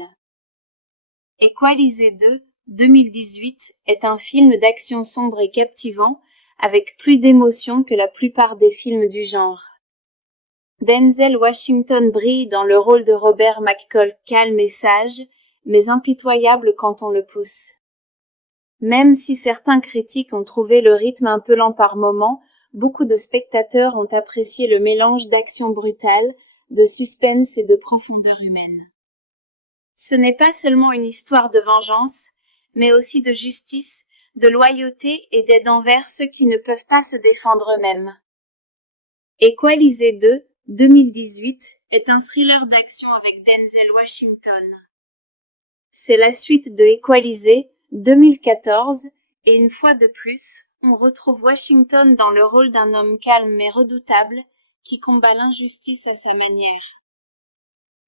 Equalizer 2, 2018, est un film d'action sombre et captivant, avec plus d'émotion que la plupart des films du genre. Denzel Washington brille dans le rôle de Robert McCall calme et sage, mais impitoyable quand on le pousse. Même si certains critiques ont trouvé le rythme un peu lent par moments, beaucoup de spectateurs ont apprécié le mélange d'action brutale, de suspense et de profondeur humaine. Ce n'est pas seulement une histoire de vengeance, mais aussi de justice, de loyauté et d'aide envers ceux qui ne peuvent pas se défendre eux-mêmes. Equalizer 2, 2018, est un thriller d'action avec Denzel Washington. C'est la suite de Equalizer, 2014, et une fois de plus, on retrouve Washington dans le rôle d'un homme calme mais redoutable, qui combat l'injustice à sa manière.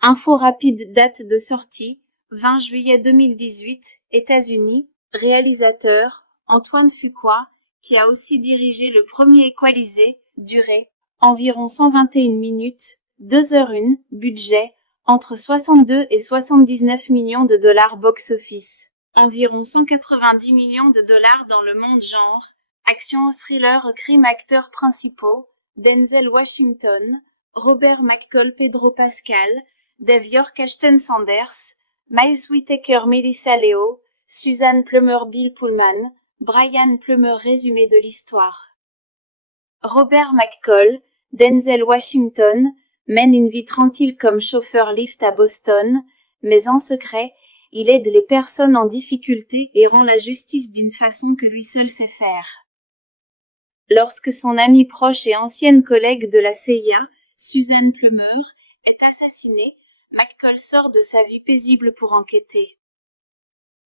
Info rapide, date de sortie, 20 juillet 2018, États-Unis, réalisateur, Antoine Fuqua, qui a aussi dirigé le premier Equalizer, durée, environ 121 minutes, 2h01, budget, entre 62 et 79 millions de dollars box-office, environ 190 millions de dollars dans le monde genre, action thriller crime acteurs principaux, Denzel Washington, Robert McCall Pedro Pascal, Dave York Ashton Sanders, Miles Whittaker Melissa Leo, Susan Plummer Bill Pullman, Brian Plummer résumé de l'histoire. Robert McCall, Denzel Washington, mène une vie tranquille comme chauffeur Lyft à Boston, mais en secret, il aide les personnes en difficulté et rend la justice d'une façon que lui seul sait faire. Lorsque son amie proche et ancienne collègue de la CIA, Susan Plummer, est assassinée, McCall sort de sa vie paisible pour enquêter.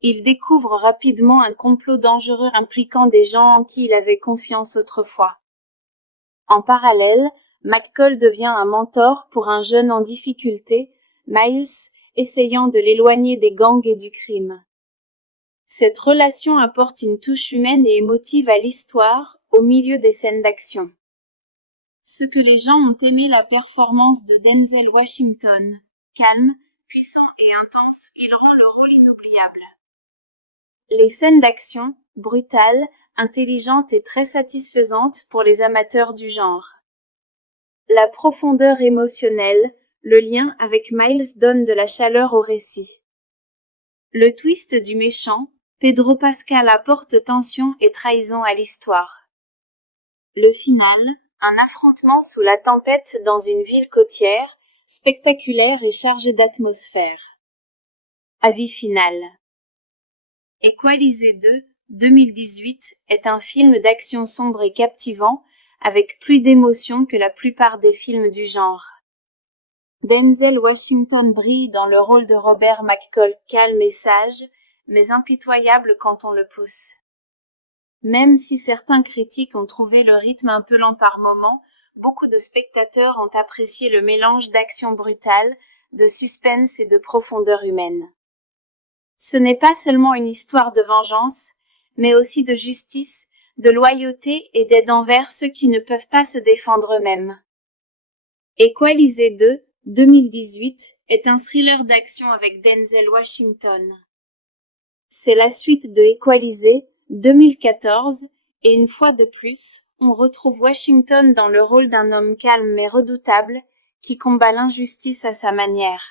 Il découvre rapidement un complot dangereux impliquant des gens en qui il avait confiance autrefois. En parallèle, McCall devient un mentor pour un jeune en difficulté, Miles, essayant de l'éloigner des gangs et du crime. Cette relation apporte une touche humaine et émotive à l'histoire, au milieu des scènes d'action. Ce que les gens ont aimé la performance de Denzel Washington. Calme, puissant et intense, il rend le rôle inoubliable. Les scènes d'action, brutales, intelligentes et très satisfaisantes pour les amateurs du genre. La profondeur émotionnelle, le lien avec Miles donne de la chaleur au récit. Le twist du méchant, Pedro Pascal apporte tension et trahison à l'histoire. Le final, un affrontement sous la tempête dans une ville côtière, spectaculaire et chargé d'atmosphère. Avis final. Equalizer 2, 2018, est un film d'action sombre et captivant, avec plus d'émotion que la plupart des films du genre. Denzel Washington brille dans le rôle de Robert McCall, calme et sage, mais impitoyable quand on le pousse. Même si certains critiques ont trouvé le rythme un peu lent par moments, beaucoup de spectateurs ont apprécié le mélange d'action brutale, de suspense et de profondeur humaine. Ce n'est pas seulement une histoire de vengeance, mais aussi de justice, de loyauté et d'aide envers ceux qui ne peuvent pas se défendre eux-mêmes. Equalizer 2, 2018, est un thriller d'action avec Denzel Washington. C'est la suite de Equalizer, 2014, et une fois de plus, on retrouve Washington dans le rôle d'un homme calme mais redoutable, qui combat l'injustice à sa manière.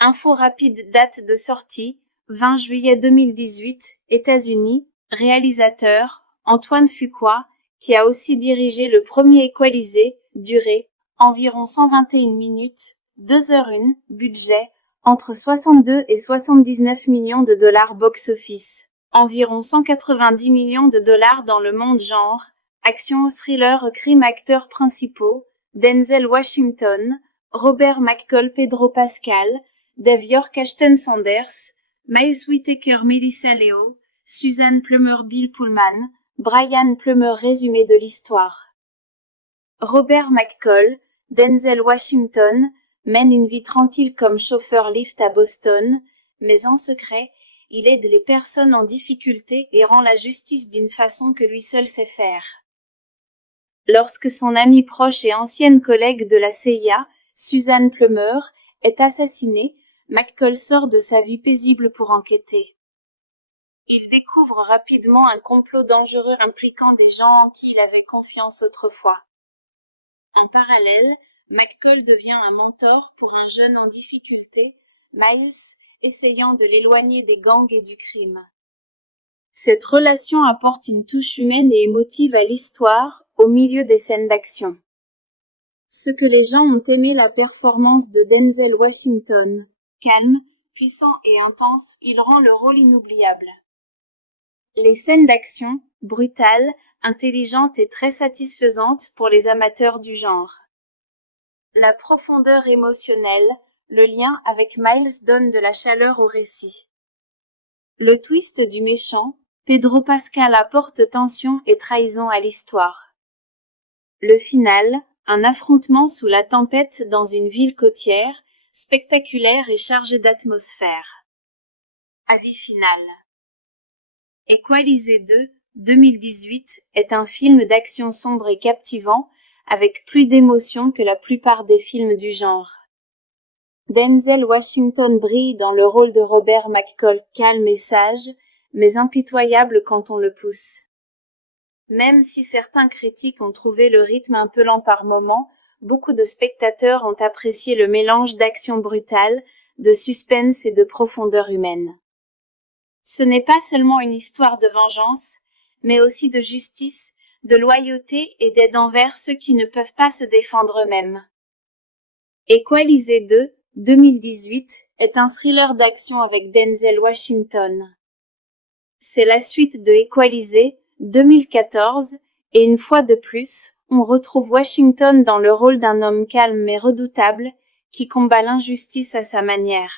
Info rapide date de sortie, 20 juillet 2018, États-Unis, réalisateur, Antoine Fuqua, qui a aussi dirigé le premier Equalizer, durée, environ 121 minutes, 2h01, budget, entre 62 et 79 millions de dollars box-office, environ 190 millions de dollars dans le monde genre, action thriller crime acteurs principaux, Denzel Washington, Robert McCall Pedro Pascal, Dave York Ashton Sanders, Miles Whittaker Melissa Leo, Susan Plummer Bill Pullman, Brian Plummer résumé de l'histoire. Robert McCall, Denzel Washington, mène une vie tranquille comme chauffeur Lyft à Boston, mais en secret, il aide les personnes en difficulté et rend la justice d'une façon que lui seul sait faire. Lorsque son amie proche et ancienne collègue de la CIA, Susan Plummer, est assassinée, McCall sort de sa vie paisible pour enquêter. Il découvre rapidement un complot dangereux impliquant des gens en qui il avait confiance autrefois. En parallèle, McCall devient un mentor pour un jeune en difficulté, Miles, essayant de l'éloigner des gangs et du crime. Cette relation apporte une touche humaine et émotive à l'histoire, au milieu des scènes d'action. Ce que les gens ont aimé la performance de Denzel Washington. Calme, puissant et intense, il rend le rôle inoubliable. Les scènes d'action, brutales, intelligentes et très satisfaisantes pour les amateurs du genre. La profondeur émotionnelle, le lien avec Miles donne de la chaleur au récit. Le twist du méchant, Pedro Pascal apporte tension et trahison à l'histoire. Le final, un affrontement sous la tempête dans une ville côtière, spectaculaire et chargé d'atmosphère. Avis final. Equalizer 2, 2018, est un film d'action sombre et captivant, avec plus d'émotion que la plupart des films du genre. Denzel Washington brille dans le rôle de Robert McCall, calme et sage, mais impitoyable quand on le pousse. Même si certains critiques ont trouvé le rythme un peu lent par moments, beaucoup de spectateurs ont apprécié le mélange d'action brutale, de suspense et de profondeur humaine. Ce n'est pas seulement une histoire de vengeance, mais aussi de justice, de loyauté et d'aide envers ceux qui ne peuvent pas se défendre eux-mêmes. Equalizer 2, 2018, est un thriller d'action avec Denzel Washington. C'est la suite de Equalizer, 2014, et une fois de plus, on retrouve Washington dans le rôle d'un homme calme mais redoutable, qui combat l'injustice à sa manière.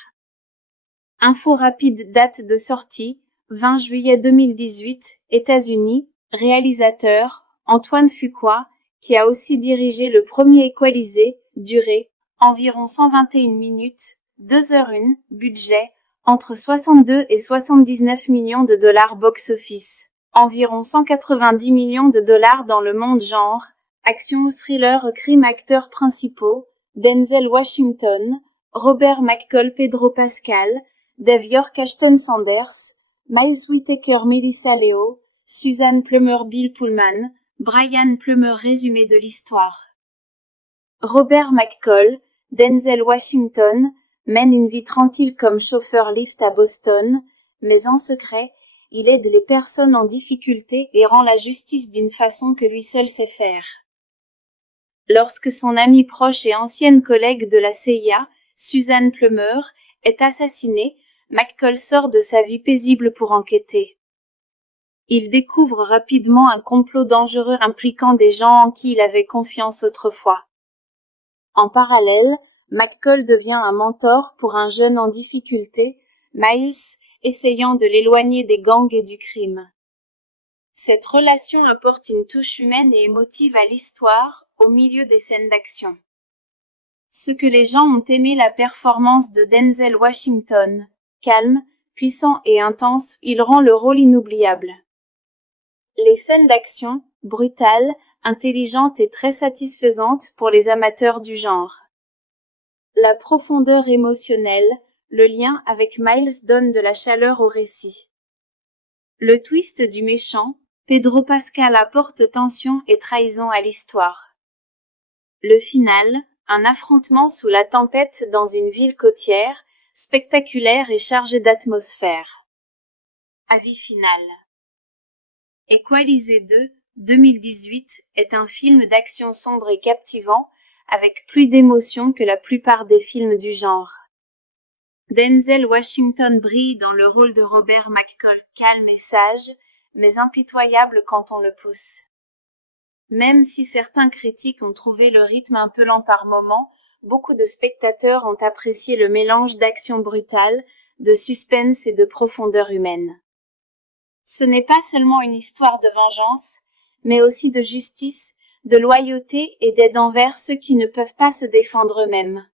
Info rapide, date de sortie, 20 juillet 2018, États-Unis, réalisateur, Antoine Fuqua, qui a aussi dirigé le premier Equalizer, durée, environ 121 minutes, 2h01, budget, entre 62 et 79 millions de dollars box-office, environ 190 millions de dollars dans le monde genre, action thriller crime acteurs principaux, Denzel Washington, Robert McCall Pedro Pascal, Dave York Ashton Sanders, Miles Whittaker Melissa Leo, Susan Plummer Bill Pullman, Brian Plummer résumé de l'histoire. Robert McCall, Denzel Washington, mène une vie tranquille comme chauffeur Lyft à Boston, mais en secret, il aide les personnes en difficulté et rend la justice d'une façon que lui seul sait faire. Lorsque son amie proche et ancienne collègue de la CIA, Susan Plummer, est assassinée, McCall sort de sa vie paisible pour enquêter. Il découvre rapidement un complot dangereux impliquant des gens en qui il avait confiance autrefois. En parallèle, McCall devient un mentor pour un jeune en difficulté, Miles, essayant de l'éloigner des gangs et du crime. Cette relation apporte une touche humaine et émotive à l'histoire, au milieu des scènes d'action. Ce que les gens ont aimé la performance de Denzel Washington, calme, puissant et intense, il rend le rôle inoubliable. Les scènes d'action, brutales, intelligentes et très satisfaisantes pour les amateurs du genre. La profondeur émotionnelle, le lien avec Miles donne de la chaleur au récit. Le twist du méchant, Pedro Pascal apporte tension et trahison à l'histoire. Le final, un affrontement sous la tempête dans une ville côtière, spectaculaire et chargé d'atmosphère. Avis final. Equalizer 2, 2018, est un film d'action sombre et captivant, avec plus d'émotion que la plupart des films du genre. Denzel Washington brille dans le rôle de Robert McCall, calme et sage, mais impitoyable quand on le pousse. Même si certains critiques ont trouvé le rythme un peu lent par moments, beaucoup de spectateurs ont apprécié le mélange d'action brutale, de suspense et de profondeur humaine. Ce n'est pas seulement une histoire de vengeance, mais aussi de justice, de loyauté et d'aide envers ceux qui ne peuvent pas se défendre eux-mêmes.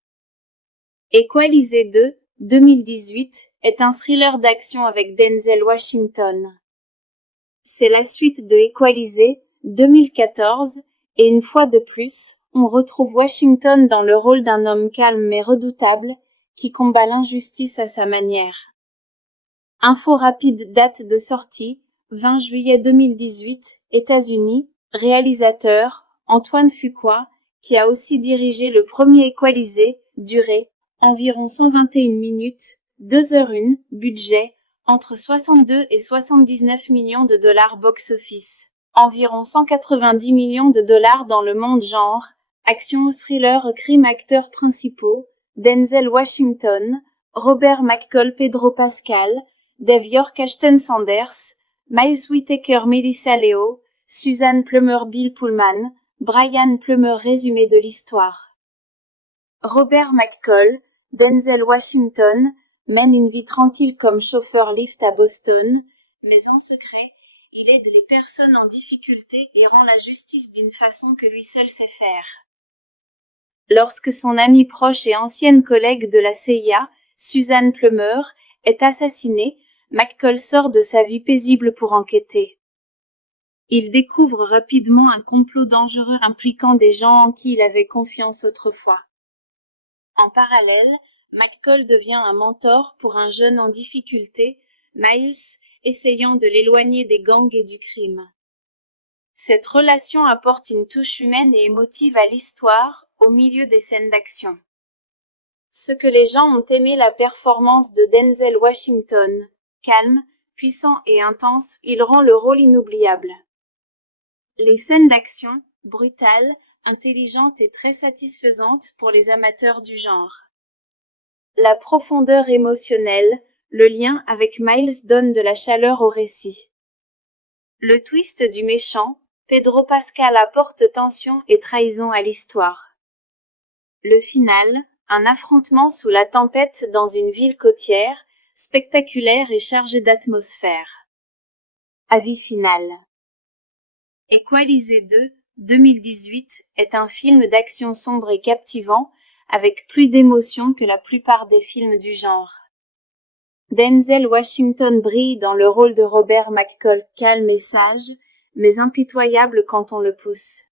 Equalizer 2, 2018, est un thriller d'action avec Denzel Washington. C'est la suite de Equalizer, 2014, et une fois de plus, on retrouve Washington dans le rôle d'un homme calme mais redoutable, qui combat l'injustice à sa manière. Info rapide, date de sortie, 20 juillet 2018, États-Unis, réalisateur, Antoine Fuqua, qui a aussi dirigé le premier Equalizer, durée, environ 121 minutes, 2h01, budget, entre 62 et 79 millions de dollars box-office, environ 190 millions de dollars dans le monde genre, action thriller crime acteurs principaux, Denzel Washington, Robert McCall Pedro Pascal, Dave York Ashton Sanders, Miles Whittaker Melissa Leo, Susan Plummer Bill Pullman, Brian Plummer résumé de l'histoire. Robert McCall, Denzel Washington, mène une vie tranquille comme chauffeur Lyft à Boston, mais en secret, il aide les personnes en difficulté et rend la justice d'une façon que lui seul sait faire. Lorsque son amie proche et ancienne collègue de la CIA, Susan Plummer, est assassinée, McCall sort de sa vie paisible pour enquêter. Il découvre rapidement un complot dangereux impliquant des gens en qui il avait confiance autrefois. En parallèle, McCall devient un mentor pour un jeune en difficulté, Miles, essayant de l'éloigner des gangs et du crime. Cette relation apporte une touche humaine et émotive à l'histoire, au milieu des scènes d'action. Ce que les gens ont aimé la performance de Denzel Washington, calme, puissant et intense, il rend le rôle inoubliable. Les scènes d'action, brutales, intelligentes et très satisfaisantes pour les amateurs du genre. La profondeur émotionnelle, le lien avec Miles donne de la chaleur au récit. Le twist du méchant, Pedro Pascal apporte tension et trahison à l'histoire. Le final, un affrontement sous la tempête dans une ville côtière, spectaculaire et chargé d'atmosphère. Avis final. Equalisé 2, 2018, est un film d'action sombre et captivant, avec plus d'émotion que la plupart des films du genre. Denzel Washington brille dans le rôle de Robert McCall, calme et sage, mais impitoyable quand on le pousse.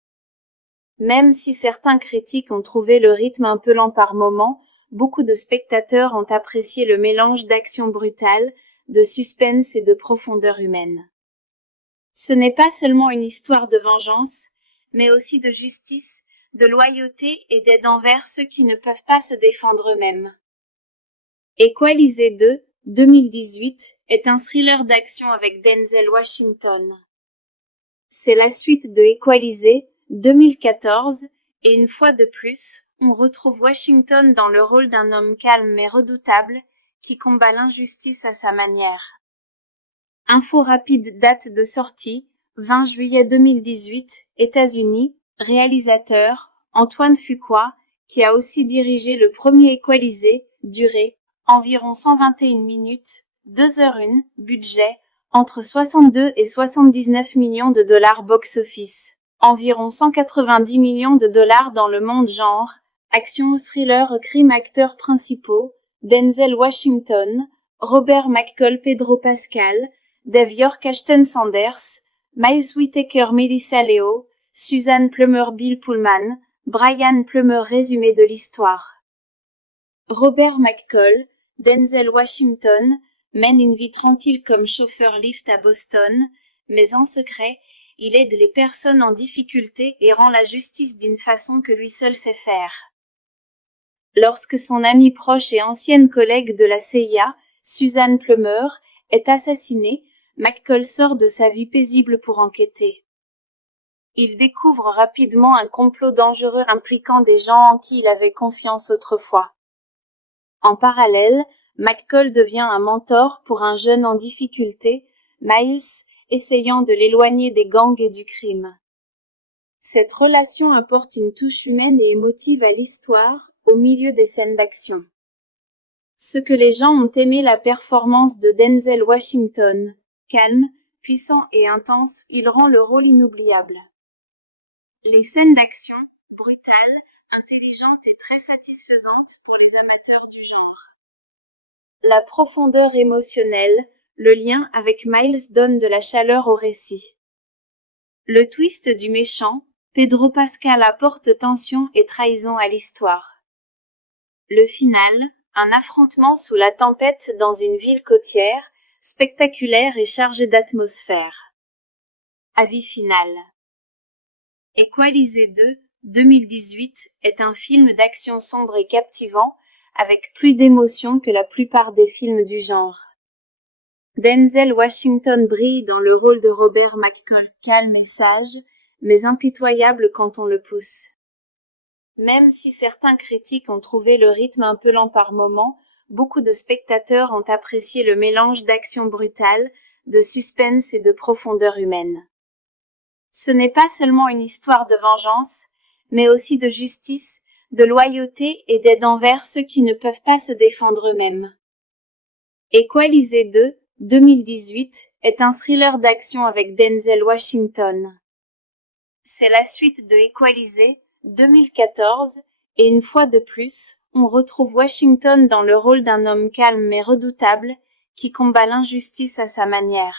Même si certains critiques ont trouvé le rythme un peu lent par moments, beaucoup de spectateurs ont apprécié le mélange d'action brutale, de suspense et de profondeur humaine. Ce n'est pas seulement une histoire de vengeance, mais aussi de justice, de loyauté et d'aide envers ceux qui ne peuvent pas se défendre eux-mêmes. Equalisé 2, 2018, est un thriller d'action avec Denzel Washington. C'est la suite de Equalisé, 2014, et une fois de plus, on retrouve Washington dans le rôle d'un homme calme mais redoutable, qui combat l'injustice à sa manière. Info rapide, date de sortie, 20 juillet 2018, États-Unis, réalisateur, Antoine Fuqua, qui a aussi dirigé le premier Equalisé, durée, environ 121 minutes, 2h01, budget, entre 62 et 79 millions de dollars box-office, environ 190 millions de dollars dans le monde genre, action thriller crime acteurs principaux, Denzel Washington, Robert McCall Pedro Pascal, Dave York Ashton Sanders, Miles Whittaker Melissa Leo, Suzanne Plummer Bill Pullman, Brian Plummer résumé de l'histoire. Robert McCall, Denzel Washington, mène une vie tranquille comme chauffeur Lyft à Boston, mais en secret, il aide les personnes en difficulté et rend la justice d'une façon que lui seul sait faire. Lorsque son amie proche et ancienne collègue de la CIA, Suzanne Plummer, est assassinée, McCall sort de sa vie paisible pour enquêter. Il découvre rapidement un complot dangereux impliquant des gens en qui il avait confiance autrefois. En parallèle, McCall devient un mentor pour un jeune en difficulté, Miles, essayant de l'éloigner des gangs et du crime. Cette relation apporte une touche humaine et émotive à l'histoire, au milieu des scènes d'action. Ce que les gens ont aimé la performance de Denzel Washington, calme, puissant et intense, il rend le rôle inoubliable. Les scènes d'action, brutales, intelligentes et très satisfaisantes pour les amateurs du genre. La profondeur émotionnelle, le lien avec Miles donne de la chaleur au récit. Le twist du méchant, Pedro Pascal apporte tension et trahison à l'histoire. Le final, un affrontement sous la tempête dans une ville côtière, spectaculaire et chargé d'atmosphère. Avis final. Equalisé 2, 2018, est un film d'action sombre et captivant, avec plus d'émotion que la plupart des films du genre. Denzel Washington brille dans le rôle de Robert McCall, calme et sage, mais impitoyable quand on le pousse. Même si certains critiques ont trouvé le rythme un peu lent par moments, beaucoup de spectateurs ont apprécié le mélange d'action brutale, de suspense et de profondeur humaine. Ce n'est pas seulement une histoire de vengeance, mais aussi de justice, de loyauté et d'aide envers ceux qui ne peuvent pas se défendre eux-mêmes. Equalisé 2, 2018, est un thriller d'action avec Denzel Washington. C'est la suite de Equalisé, 2014, et une fois de plus, on retrouve Washington dans le rôle d'un homme calme mais redoutable, qui combat l'injustice à sa manière.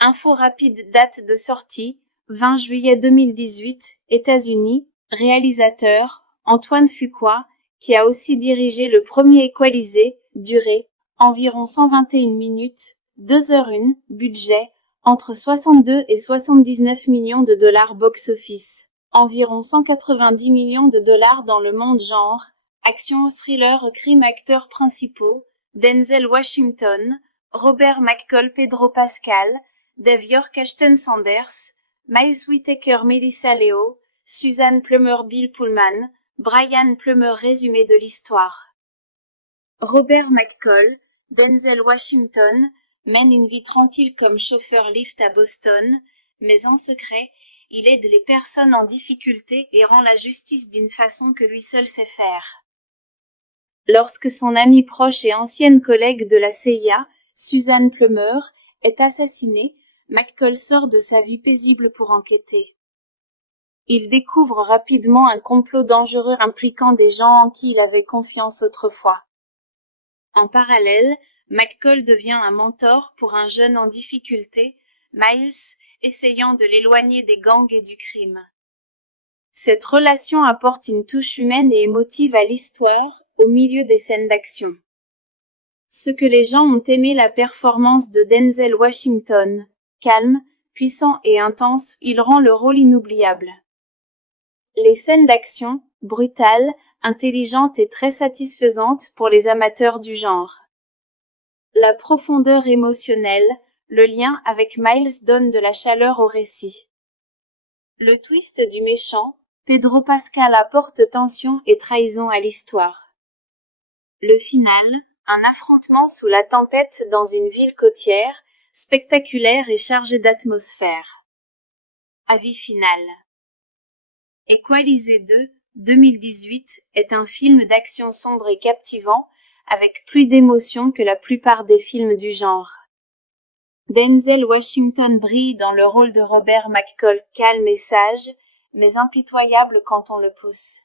Info rapide, date de sortie, 20 juillet 2018, États-Unis, réalisateur, Antoine Fuqua, qui a aussi dirigé le premier Equalisé, durée, environ 121 minutes, 2h01, budget, entre 62 et 79 millions de dollars box-office, environ 190 millions de dollars dans le monde genre, action thriller crime acteurs principaux, Denzel Washington, Robert McCall Pedro Pascal, Dave York Ashton Sanders, Miles Whittaker Melissa Leo, Suzanne Plummer Bill Pullman, Brian Plummer Résumé de l'histoire. Robert McCall, Denzel Washington, mène une vie tranquille comme chauffeur Lyft à Boston, mais en secret, il aide les personnes en difficulté et rend la justice d'une façon que lui seul sait faire. Lorsque son amie proche et ancienne collègue de la CIA, Suzanne Plummer, est assassinée, McCall sort de sa vie paisible pour enquêter. Il découvre rapidement un complot dangereux impliquant des gens en qui il avait confiance autrefois. En parallèle, McCall devient un mentor pour un jeune en difficulté, Miles, essayant de l'éloigner des gangs et du crime. Cette relation apporte une touche humaine et émotive à l'histoire, au milieu des scènes d'action. Ce que les gens ont aimé la performance de Denzel Washington, calme, puissant et intense, il rend le rôle inoubliable. Les scènes d'action, brutales, intelligentes et très satisfaisantes pour les amateurs du genre. La profondeur émotionnelle, le lien avec Miles donne de la chaleur au récit. Le twist du méchant, Pedro Pascal apporte tension et trahison à l'histoire. Le final, un affrontement sous la tempête dans une ville côtière, spectaculaire et chargé d'atmosphère. Avis final. Equalisé 2, 2018, est un film d'action sombre et captivant, avec plus d'émotion que la plupart des films du genre. Denzel Washington brille dans le rôle de Robert McCall, calme et sage, mais impitoyable quand on le pousse.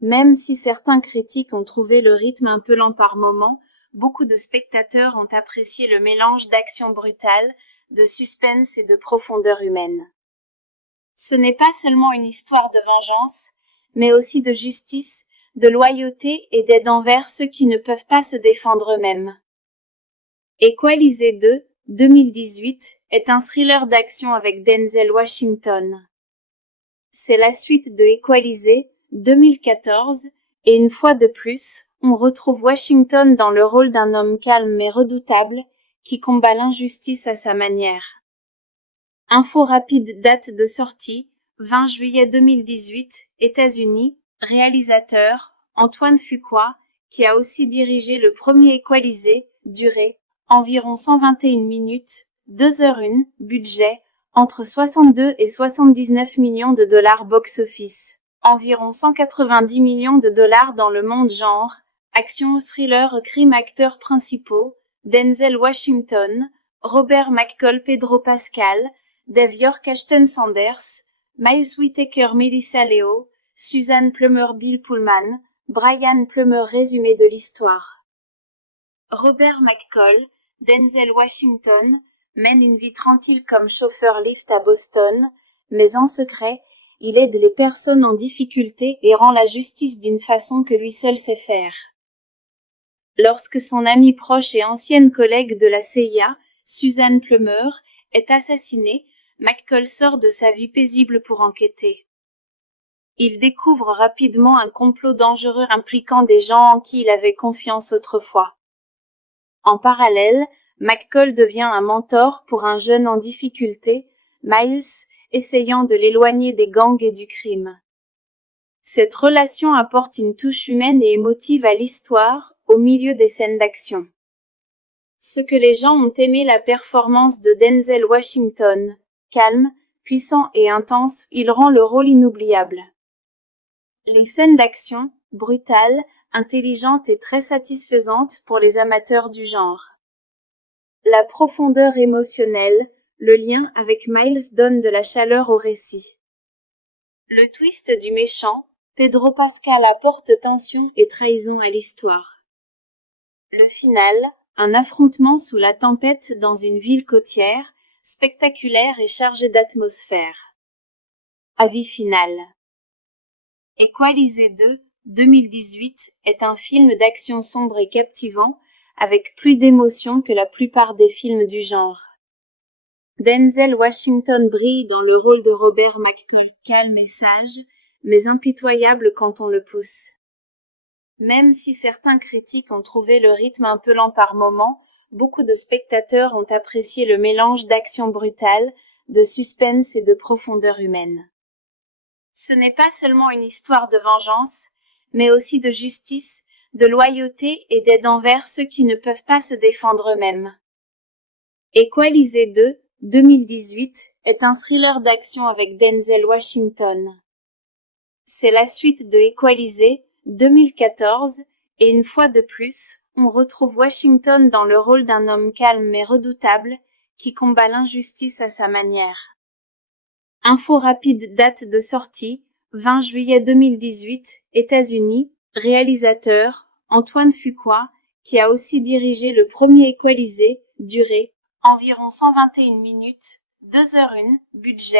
Même si certains critiques ont trouvé le rythme un peu lent par moments, beaucoup de spectateurs ont apprécié le mélange d'action brutale, de suspense et de profondeur humaine. Ce n'est pas seulement une histoire de vengeance, mais aussi de justice, de loyauté et d'aide envers ceux qui ne peuvent pas se défendre eux-mêmes. Equalisé 2, 2018, est un thriller d'action avec Denzel Washington. C'est la suite de Equalisé, 2014, et une fois de plus, on retrouve Washington dans le rôle d'un homme calme mais redoutable, qui combat l'injustice à sa manière. Info rapide, date de sortie, 20 juillet 2018, États-Unis, réalisateur, Antoine Fuqua, qui a aussi dirigé le premier Equalisé, durée, environ 121 minutes, 2h01, budget, entre 62 et 79 millions de dollars box-office, environ 190 millions de dollars dans le monde genre, action thriller crime acteurs principaux, Denzel Washington, Robert McCall Pedro Pascal, Dave York Ashton Sanders, Miles Whittaker Melissa Leo, Suzanne Plummer Bill Pullman, Brian Plummer Résumé de l'histoire. Robert McCall, Denzel Washington, mène une vie tranquille comme chauffeur Lyft à Boston, mais en secret, il aide les personnes en difficulté et rend la justice d'une façon que lui seul sait faire. Lorsque son amie proche et ancienne collègue de la CIA, Suzanne Plummer, est assassinée, McCall sort de sa vie paisible pour enquêter. Il découvre rapidement un complot dangereux impliquant des gens en qui il avait confiance autrefois. En parallèle, McCall devient un mentor pour un jeune en difficulté, Miles, essayant de l'éloigner des gangs et du crime. Cette relation apporte une touche humaine et émotive à l'histoire, au milieu des scènes d'action. Ce que les gens ont aimé la performance de Denzel Washington, calme, puissant et intense, il rend le rôle inoubliable. Les scènes d'action, brutales, intelligentes et très satisfaisantes pour les amateurs du genre. La profondeur émotionnelle, le lien avec Miles donne de la chaleur au récit. Le twist du méchant, Pedro Pascal apporte tension et trahison à l'histoire. Le final, un affrontement sous la tempête dans une ville côtière, spectaculaire et chargé d'atmosphère. Avis final. Equalisé 2, 2018 est un film d'action sombre et captivant, avec plus d'émotion que la plupart des films du genre. Denzel Washington brille dans le rôle de Robert McCall, calme et sage, mais impitoyable quand on le pousse. Même si certains critiques ont trouvé le rythme un peu lent par moments, beaucoup de spectateurs ont apprécié le mélange d'action brutale, de suspense et de profondeur humaine. Ce n'est pas seulement une histoire de vengeance, mais aussi de justice, de loyauté et d'aide envers ceux qui ne peuvent pas se défendre eux-mêmes. Equalizer 2, 2018, est un thriller d'action avec Denzel Washington. C'est la suite de Equalizer, 2014, et une fois de plus, on retrouve Washington dans le rôle d'un homme calme mais redoutable, qui combat l'injustice à sa manière. Info rapide, date de sortie, 20 juillet 2018, États-Unis, réalisateur, Antoine Fuqua, qui a aussi dirigé le premier Equalizer, durée, environ 121 minutes, 2h01, budget,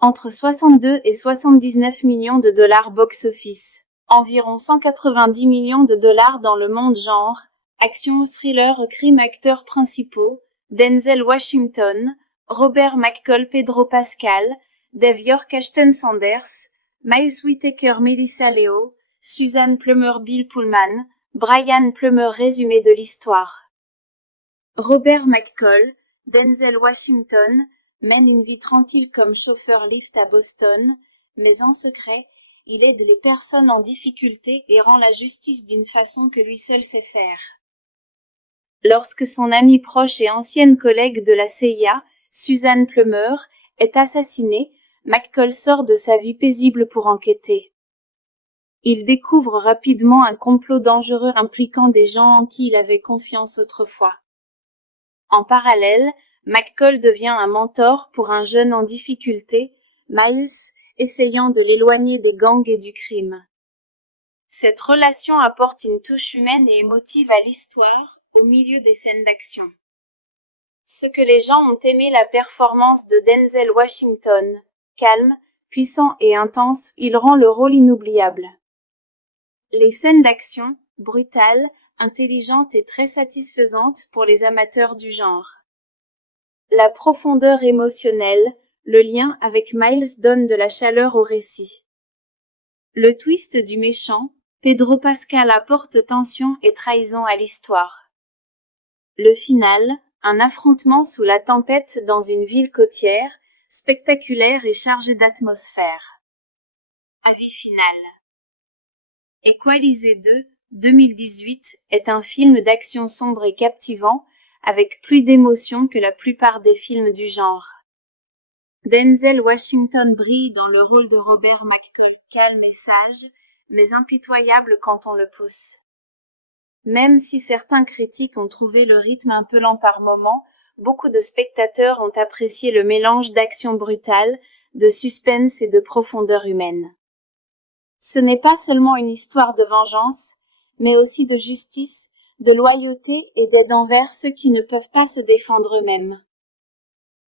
entre 62 et 79 millions de dollars box-office, environ 190 millions de dollars dans le monde genre, action thriller crime acteurs principaux, Denzel Washington, Robert McCall Pedro Pascal, Dave York Ashton Sanders, Miles Whittaker Melissa Leo, Susan Plummer Bill Pullman, Brian Plummer résumé de l'histoire. Robert McCall, Denzel Washington, mène une vie tranquille comme chauffeur Lyft à Boston, mais en secret, il aide les personnes en difficulté et rend la justice d'une façon que lui seul sait faire. Lorsque son amie proche et ancienne collègue de la CIA, Susan Plummer, est assassinée, McCall sort de sa vie paisible pour enquêter. Il découvre rapidement un complot dangereux impliquant des gens en qui il avait confiance autrefois. En parallèle, McCall devient un mentor pour un jeune en difficulté, Miles, essayant de l'éloigner des gangs et du crime. Cette relation apporte une touche humaine et émotive à l'histoire, au milieu des scènes d'action. Ce que les gens ont aimé la performance de Denzel Washington, calme, puissant et intense, il rend le rôle inoubliable. Les scènes d'action, brutales, intelligentes et très satisfaisantes pour les amateurs du genre. La profondeur émotionnelle, le lien avec Miles donne de la chaleur au récit. Le twist du méchant, Pedro Pascal apporte tension et trahison à l'histoire. Le final, un affrontement sous la tempête dans une ville côtière, spectaculaire et chargé d'atmosphère. Avis final. Equalizer 2, 2018, est un film d'action sombre et captivant, avec plus d'émotion que la plupart des films du genre. Denzel Washington brille dans le rôle de Robert McCall, calme et sage, mais impitoyable quand on le pousse. Même si certains critiques ont trouvé le rythme un peu lent par moments, beaucoup de spectateurs ont apprécié le mélange d'action brutale, de suspense et de profondeur humaine. Ce n'est pas seulement une histoire de vengeance, mais aussi de justice, de loyauté et d'aide envers ceux qui ne peuvent pas se défendre eux-mêmes.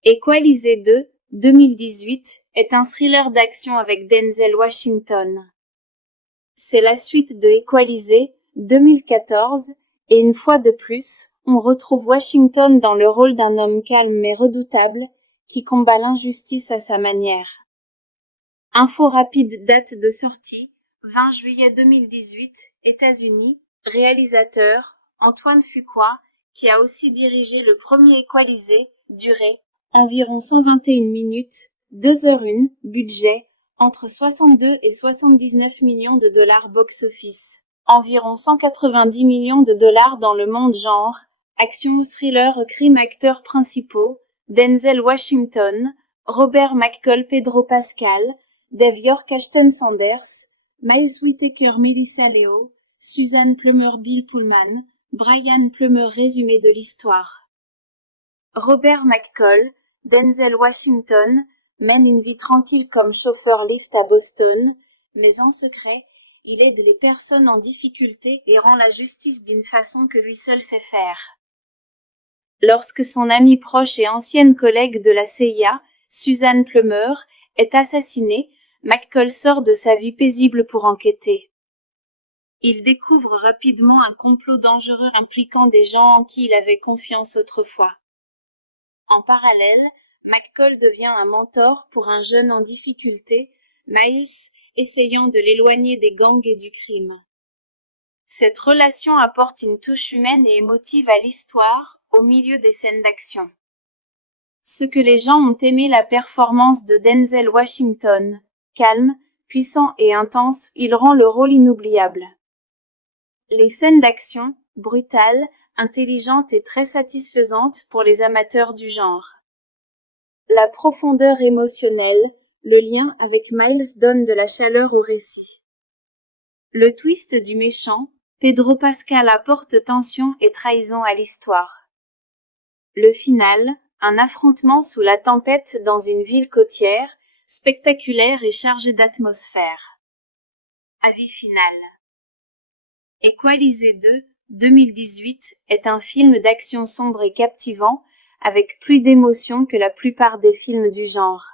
Equalizer 2, 2018, est un thriller d'action avec Denzel Washington. C'est la suite de Equalizer, 2014, et une fois de plus, on retrouve Washington dans le rôle d'un homme calme mais redoutable, qui combat l'injustice à sa manière. Info rapide, date de sortie, 20 juillet 2018, États-Unis, réalisateur, Antoine Fuqua, qui a aussi dirigé le premier Equalizer, durée, environ 121 minutes, 2h01, budget, entre 62 et 79 millions de dollars box-office, environ 190 millions de dollars dans le monde genre, action thriller crime acteurs principaux, Denzel Washington, Robert McCall Pedro Pascal, Dave York Ashton Sanders, Miles Whittaker Melissa Leo, Susan Plummer Bill Pullman, Brian Plummer résumé de l'histoire. Robert McCall, Denzel Washington, mène une vie tranquille comme chauffeur Lyft à Boston, mais en secret, il aide les personnes en difficulté et rend la justice d'une façon que lui seul sait faire. Lorsque son amie proche et ancienne collègue de la CIA, Susan Plummer, est assassinée, McCall sort de sa vie paisible pour enquêter. Il découvre rapidement un complot dangereux impliquant des gens en qui il avait confiance autrefois. En parallèle, McCall devient un mentor pour un jeune en difficulté, Miles, essayant de l'éloigner des gangs et du crime. Cette relation apporte une touche humaine et émotive à l'histoire, au milieu des scènes d'action. Ce que les gens ont aimé la performance de Denzel Washington. Calme, puissant et intense, il rend le rôle inoubliable. Les scènes d'action, brutales, intelligentes et très satisfaisantes pour les amateurs du genre. La profondeur émotionnelle, le lien avec Miles donne de la chaleur au récit. Le twist du méchant, Pedro Pascal apporte tension et trahison à l'histoire. Le final, un affrontement sous la tempête dans une ville côtière, spectaculaire et chargé d'atmosphère. Avis final. Equalizer 2, 2018, est un film d'action sombre et captivant, avec plus d'émotion que la plupart des films du genre.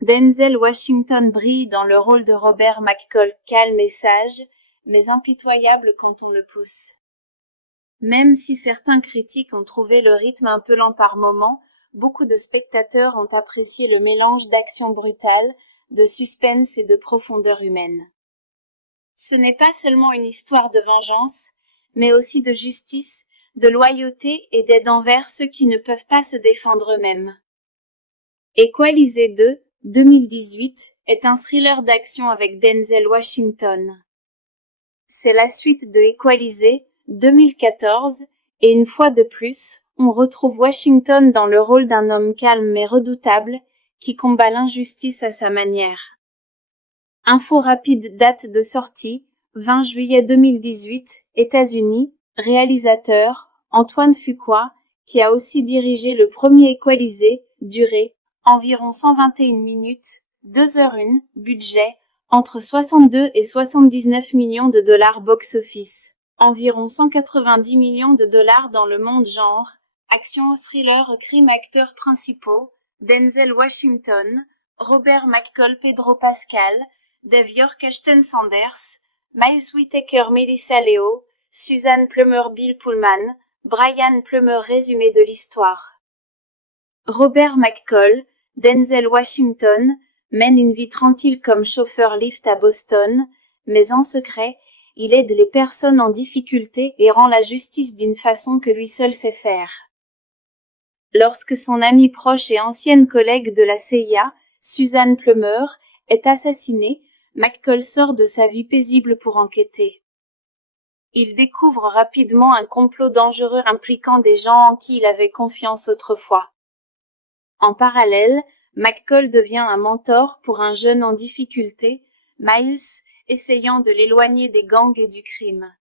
Denzel Washington brille dans le rôle de Robert McCall, calme et sage, mais impitoyable quand on le pousse. Même si certains critiques ont trouvé le rythme un peu lent par moments, beaucoup de spectateurs ont apprécié le mélange d'action brutale, de suspense et de profondeur humaine. Ce n'est pas seulement une histoire de vengeance, mais aussi de justice, de loyauté et d'aide envers ceux qui ne peuvent pas se défendre eux-mêmes. Equalizer 2, 2018, est un thriller d'action avec Denzel Washington. C'est la suite de Equalizer, 2014, et une fois de plus, on retrouve Washington dans le rôle d'un homme calme mais redoutable, qui combat l'injustice à sa manière. Info rapide, date de sortie, 20 juillet 2018, États-Unis, réalisateur, Antoine Fuqua, qui a aussi dirigé le premier Equalizer, durée, environ 121 minutes, 2h01, budget, entre 62 et 79 millions de dollars box-office, environ 190 millions de dollars dans le monde genre, action thriller crime acteurs principaux, Denzel Washington, Robert McCall Pedro Pascal, Dave York Ashton Sanders, Miles Whittaker Melissa Leo, Suzanne Plummer Bill Pullman, Brian Plummer résumé de l'histoire. Robert McCall, Denzel Washington, mène une vie tranquille comme chauffeur Lyft à Boston, mais en secret, il aide les personnes en difficulté et rend la justice d'une façon que lui seul sait faire. Lorsque son amie proche et ancienne collègue de la CIA, Suzanne Plummer, est assassinée, McCall sort de sa vie paisible pour enquêter. Il découvre rapidement un complot dangereux impliquant des gens en qui il avait confiance autrefois. En parallèle, McCall devient un mentor pour un jeune en difficulté, Miles, essayant de l'éloigner des gangs et du crime.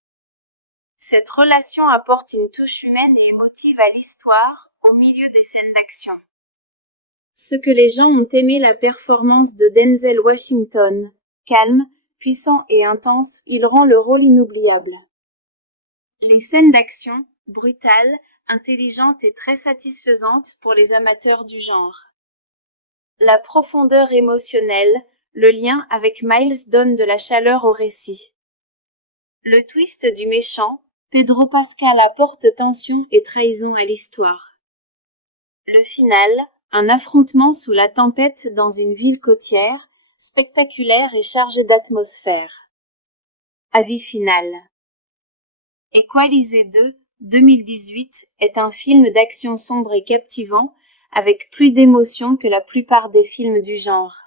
Cette relation apporte une touche humaine et émotive à l'histoire, au milieu des scènes d'action. Ce que les gens ont aimé la performance de Denzel Washington. Calme, puissant et intense, il rend le rôle inoubliable. Les scènes d'action, brutales, intelligentes et très satisfaisantes pour les amateurs du genre. La profondeur émotionnelle, le lien avec Miles donne de la chaleur au récit. Le twist du méchant, Pedro Pascal apporte tension et trahison à l'histoire. Le final, un affrontement sous la tempête dans une ville côtière, spectaculaire et chargé d'atmosphère. Avis final. Equalizer 2, 2018, est un film d'action sombre et captivant, avec plus d'émotion que la plupart des films du genre.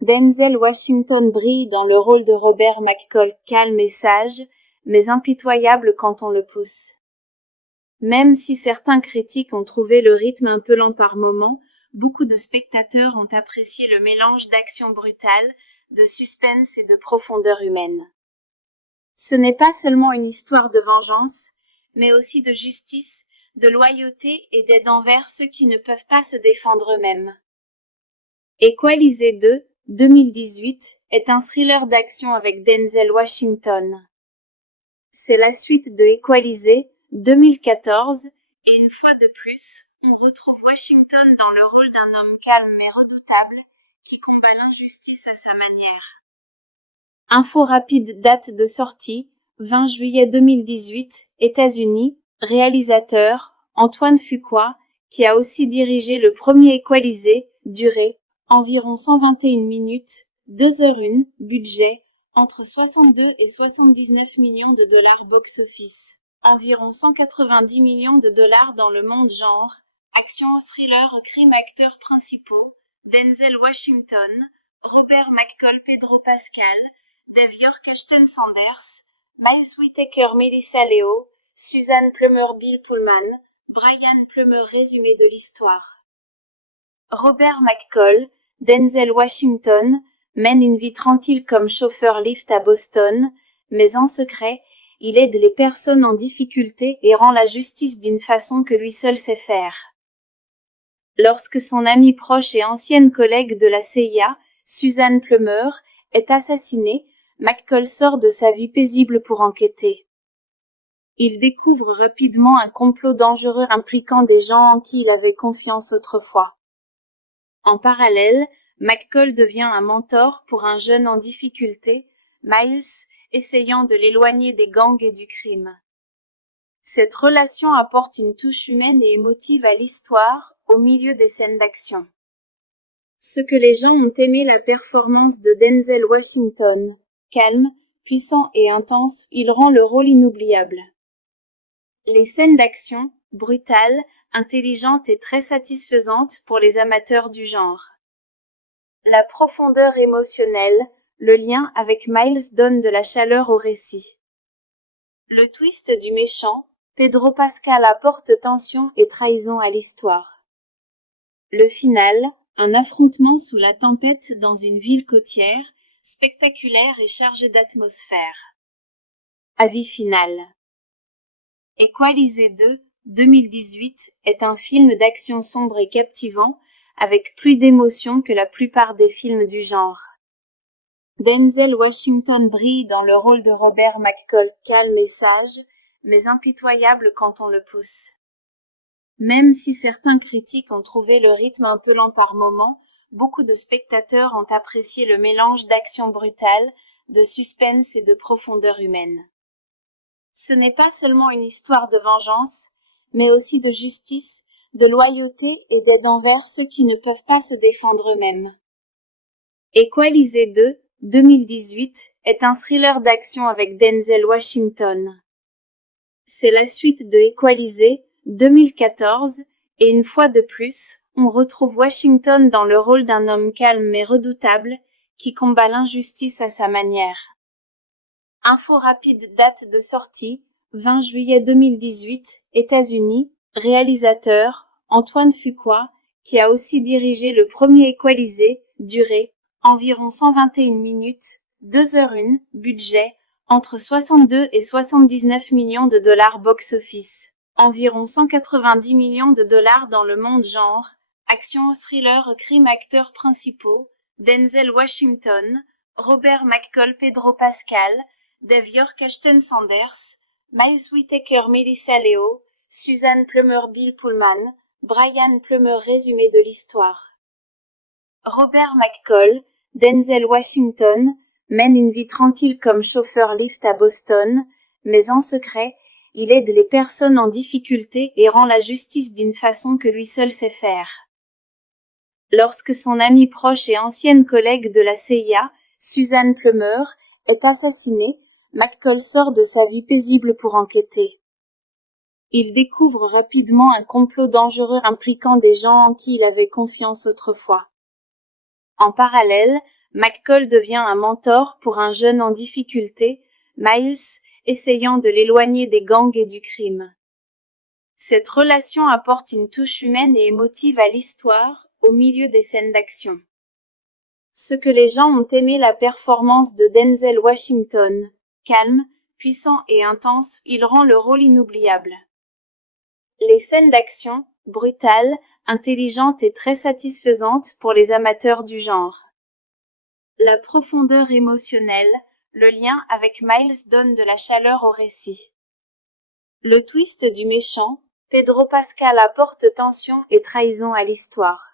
Denzel Washington brille dans le rôle de Robert McCall, calme et sage, mais impitoyable quand on le pousse. Même si certains critiques ont trouvé le rythme un peu lent par moments, beaucoup de spectateurs ont apprécié le mélange d'action brutale, de suspense et de profondeur humaine. Ce n'est pas seulement une histoire de vengeance, mais aussi de justice, de loyauté et d'aide envers ceux qui ne peuvent pas se défendre eux-mêmes. Equalizer 2, 2018, est un thriller d'action avec Denzel Washington. C'est la suite de Equalizer, 2014, et une fois de plus, on retrouve Washington dans le rôle d'un homme calme mais redoutable, qui combat l'injustice à sa manière. Info rapide, date de sortie, 20 juillet 2018, États-Unis. Réalisateur, Antoine Fuqua, qui a aussi dirigé le premier Equalisé, durée, environ 121 minutes, 2h01, budget, entre 62 et 79 millions de dollars box-office, environ 190 millions de dollars dans le monde genre, action, thriller, crime, acteurs principaux, Denzel Washington, Robert McCall, Pedro Pascal, Devior Kirsten Sanders, Miles Whittaker, Melissa Leo, Suzanne Plummer, Bill Pullman, Brian Plummer. Résumé de l'histoire. Robert McCall, Denzel Washington, mène une vie tranquille comme chauffeur Lyft à Boston, mais en secret, il aide les personnes en difficulté et rend la justice d'une façon que lui seul sait faire. Lorsque son amie proche et ancienne collègue de la CIA, Suzanne Plummer, est assassinée, McCall sort de sa vie paisible pour enquêter. Il découvre rapidement un complot dangereux impliquant des gens en qui il avait confiance autrefois. En parallèle, McCall devient un mentor pour un jeune en difficulté, Miles, essayant de l'éloigner des gangs et du crime. Cette relation apporte une touche humaine et émotive à l'histoire, au milieu des scènes d'action. Ce que les gens ont aimé, la performance de Denzel Washington. Calme, puissant et intense, il rend le rôle inoubliable. Les scènes d'action, brutales, intelligentes et très satisfaisantes pour les amateurs du genre. La profondeur émotionnelle, le lien avec Miles donne de la chaleur au récit. Le twist du méchant, Pedro Pascal, apporte tension et trahison à l'histoire. Le final, un affrontement sous la tempête dans une ville côtière, spectaculaire et chargé d'atmosphère. Avis final. Equalisé 2, 2018, est un film d'action sombre et captivant, avec plus d'émotion que la plupart des films du genre. Denzel Washington brille dans le rôle de Robert McCall, calme et sage, mais impitoyable quand on le pousse. Même si certains critiques ont trouvé le rythme un peu lent par moments, beaucoup de spectateurs ont apprécié le mélange d'action brutale, de suspense et de profondeur humaine. Ce n'est pas seulement une histoire de vengeance, mais aussi de justice, de loyauté et d'aide envers ceux qui ne peuvent pas se défendre eux-mêmes. Equalisé 2, 2018, est un thriller d'action avec Denzel Washington. C'est la suite de Equalisé, 2014, et une fois de plus, on retrouve Washington dans le rôle d'un homme calme mais redoutable, qui combat l'injustice à sa manière. Info rapide, date de sortie, 20 juillet 2018, États-Unis. Réalisateur, Antoine Fuqua, qui a aussi dirigé le premier Equalisé, durée, environ 121 minutes, 2h01, budget, entre 62 et 79 millions de dollars box-office, environ 190 millions de dollars dans le monde genre, action, thriller, crime, acteurs principaux, Denzel Washington, Robert McCall, Pedro Pascal, Devior Kirsten Sanders, Miles Whittaker, Melissa Leo, Suzanne Plummer, Bill Pullman, Brian Plummer. Résumé de l'histoire. Robert McCall, Denzel Washington, mène une vie tranquille comme chauffeur Lyft à Boston, mais en secret, il aide les personnes en difficulté et rend la justice d'une façon que lui seul sait faire. Lorsque son amie proche et ancienne collègue de la CIA, Suzanne Plummer, est assassinée, McCall sort de sa vie paisible pour enquêter. Il découvre rapidement un complot dangereux impliquant des gens en qui il avait confiance autrefois. En parallèle, McCall devient un mentor pour un jeune en difficulté, Miles, essayant de l'éloigner des gangs et du crime. Cette relation apporte une touche humaine et émotive à l'histoire, au milieu des scènes d'action. Ce que les gens ont aimé, la performance de Denzel Washington. Calme, puissant et intense, il rend le rôle inoubliable. Les scènes d'action, brutales, intelligentes et très satisfaisantes pour les amateurs du genre. La profondeur émotionnelle, le lien avec Miles donne de la chaleur au récit. Le twist du méchant, Pedro Pascal, apporte tension et trahison à l'histoire.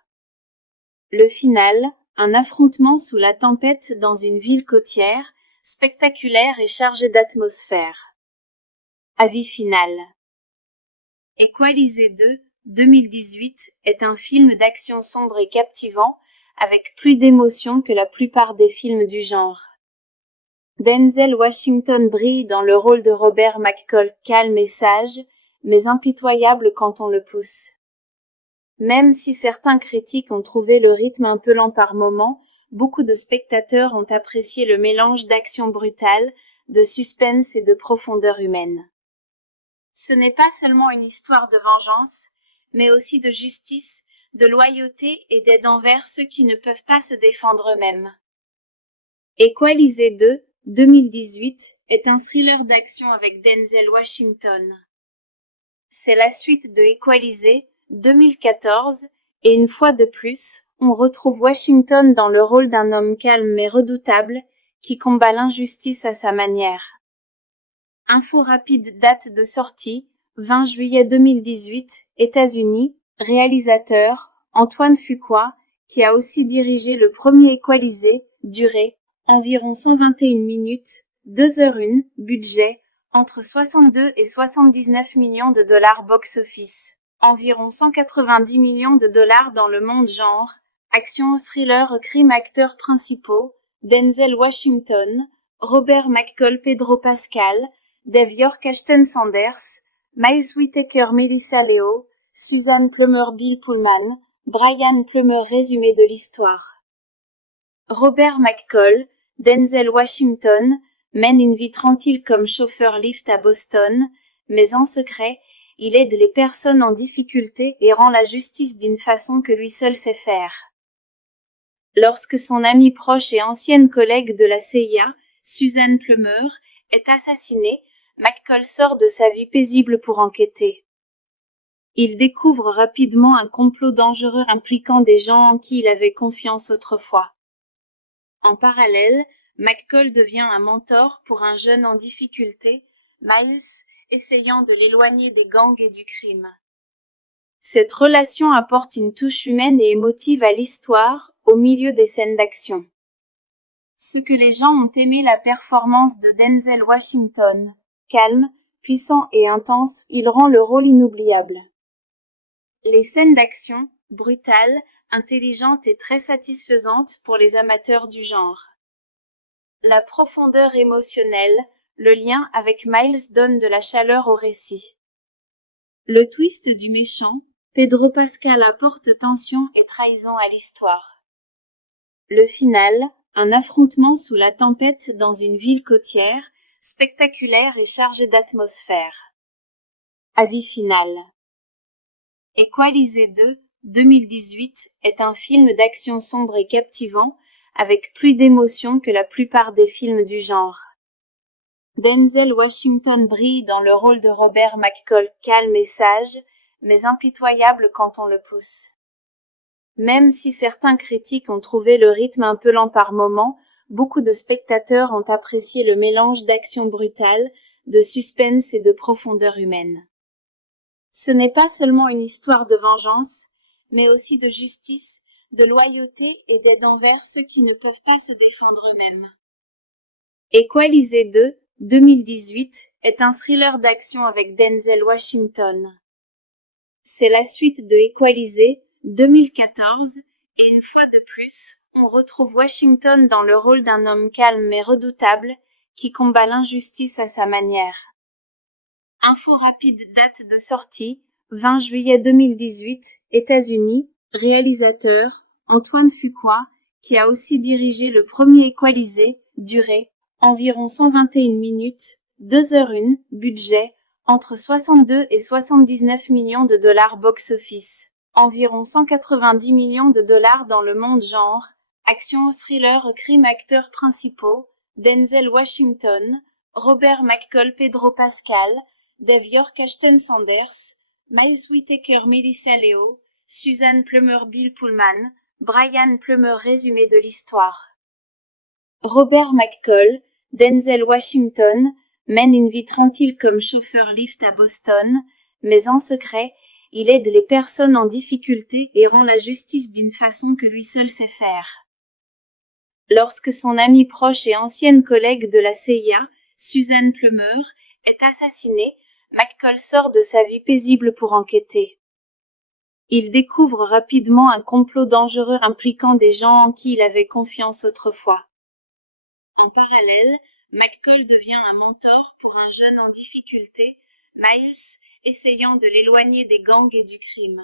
Le final, un affrontement sous la tempête dans une ville côtière, spectaculaire et chargé d'atmosphère. Avis final. Equalizer 2, 2018, est un film d'action sombre et captivant, avec plus d'émotion que la plupart des films du genre. Denzel Washington brille dans le rôle de Robert McCall, calme et sage, mais impitoyable quand on le pousse. Même si certains critiques ont trouvé le rythme un peu lent par moments, beaucoup de spectateurs ont apprécié le mélange d'action brutale, de suspense et de profondeur humaine. Ce n'est pas seulement une histoire de vengeance, mais aussi de justice, de loyauté et d'aide envers ceux qui ne peuvent pas se défendre eux-mêmes. Equalizer 2, 2018, est un thriller d'action avec Denzel Washington. C'est la suite de Equalizer, 2014, et une fois de plus, on retrouve Washington dans le rôle d'un homme calme mais redoutable, qui combat l'injustice à sa manière. Info rapide, date de sortie, 20 juillet 2018, États-Unis, réalisateur, Antoine Fuqua, qui a aussi dirigé le premier Equalizer, durée, environ 121 minutes, 2h01, budget, entre 62 et 79 millions de dollars box-office, environ 190 millions de dollars dans le monde genre, action thriller crime acteurs principaux, Denzel Washington, Robert McCall Pedro Pascal, Dave York Ashton Sanders, Miles Whittaker Melissa Leo, Susan Plummer Bill Pullman, Brian Plummer résumé de l'histoire. Robert McCall, Denzel Washington, mène une vie tranquille comme chauffeur Lyft à Boston, mais en secret, il aide les personnes en difficulté et rend la justice d'une façon que lui seul sait faire. Lorsque son amie proche et ancienne collègue de la CIA, Susan Plummer, est assassinée, McCall sort de sa vie paisible pour enquêter. Il découvre rapidement un complot dangereux impliquant des gens en qui il avait confiance autrefois. En parallèle, McCall devient un mentor pour un jeune en difficulté, Miles, essayant de l'éloigner des gangs et du crime. Cette relation apporte une touche humaine et émotive à l'histoire, au milieu des scènes d'action. Ce que les gens ont aimé la performance de Denzel Washington, calme, puissant et intense, il rend le rôle inoubliable. Les scènes d'action, brutales, intelligentes et très satisfaisantes pour les amateurs du genre. La profondeur émotionnelle, le lien avec Miles donne de la chaleur au récit. Le twist du méchant, Pedro Pascal apporte tension et trahison à l'histoire. Le final, un affrontement sous la tempête dans une ville côtière, spectaculaire et chargé d'atmosphère. Avis final. Equalizer 2, 2018, est un film d'action sombre et captivant, avec plus d'émotion que la plupart des films du genre. Denzel Washington brille dans le rôle de Robert McCall, calme et sage, mais impitoyable quand on le pousse. Même si certains critiques ont trouvé le rythme un peu lent par moments, beaucoup de spectateurs ont apprécié le mélange d'action brutale, de suspense et de profondeur humaine. Ce n'est pas seulement une histoire de vengeance, mais aussi de justice, de loyauté et d'aide envers ceux qui ne peuvent pas se défendre eux-mêmes. Equalizer 2, 2018, est un thriller d'action avec Denzel Washington. C'est la suite de Equalizer, 2014, et une fois de plus, on retrouve Washington dans le rôle d'un homme calme mais redoutable, qui combat l'injustice à sa manière. Info rapide, date de sortie, 20 juillet 2018, États-Unis, réalisateur, Antoine Fuqua, qui a aussi dirigé le premier Equalizer, durée, environ 121 minutes, 2h01, budget, entre 62 et 79 millions de dollars box-office, environ 190 millions de dollars dans le monde genre, action thriller crime acteurs principaux, Denzel Washington, Robert McCall Pedro Pascal, Dave York Ashton Sanders, Miles Whittaker Melissa Leo, Susan Plummer Bill Pullman, Brian Plummer résumé de l'histoire. Robert McCall, Denzel Washington, mène une vie tranquille comme chauffeur Lyft à Boston, mais en secret, il aide les personnes en difficulté et rend la justice d'une façon que lui seul sait faire. Lorsque son amie proche et ancienne collègue de la CIA, Susan Plummer, est assassinée, McCall sort de sa vie paisible pour enquêter. Il découvre rapidement un complot dangereux impliquant des gens en qui il avait confiance autrefois. En parallèle, McCall devient un mentor pour un jeune en difficulté, Miles, essayant de l'éloigner des gangs et du crime.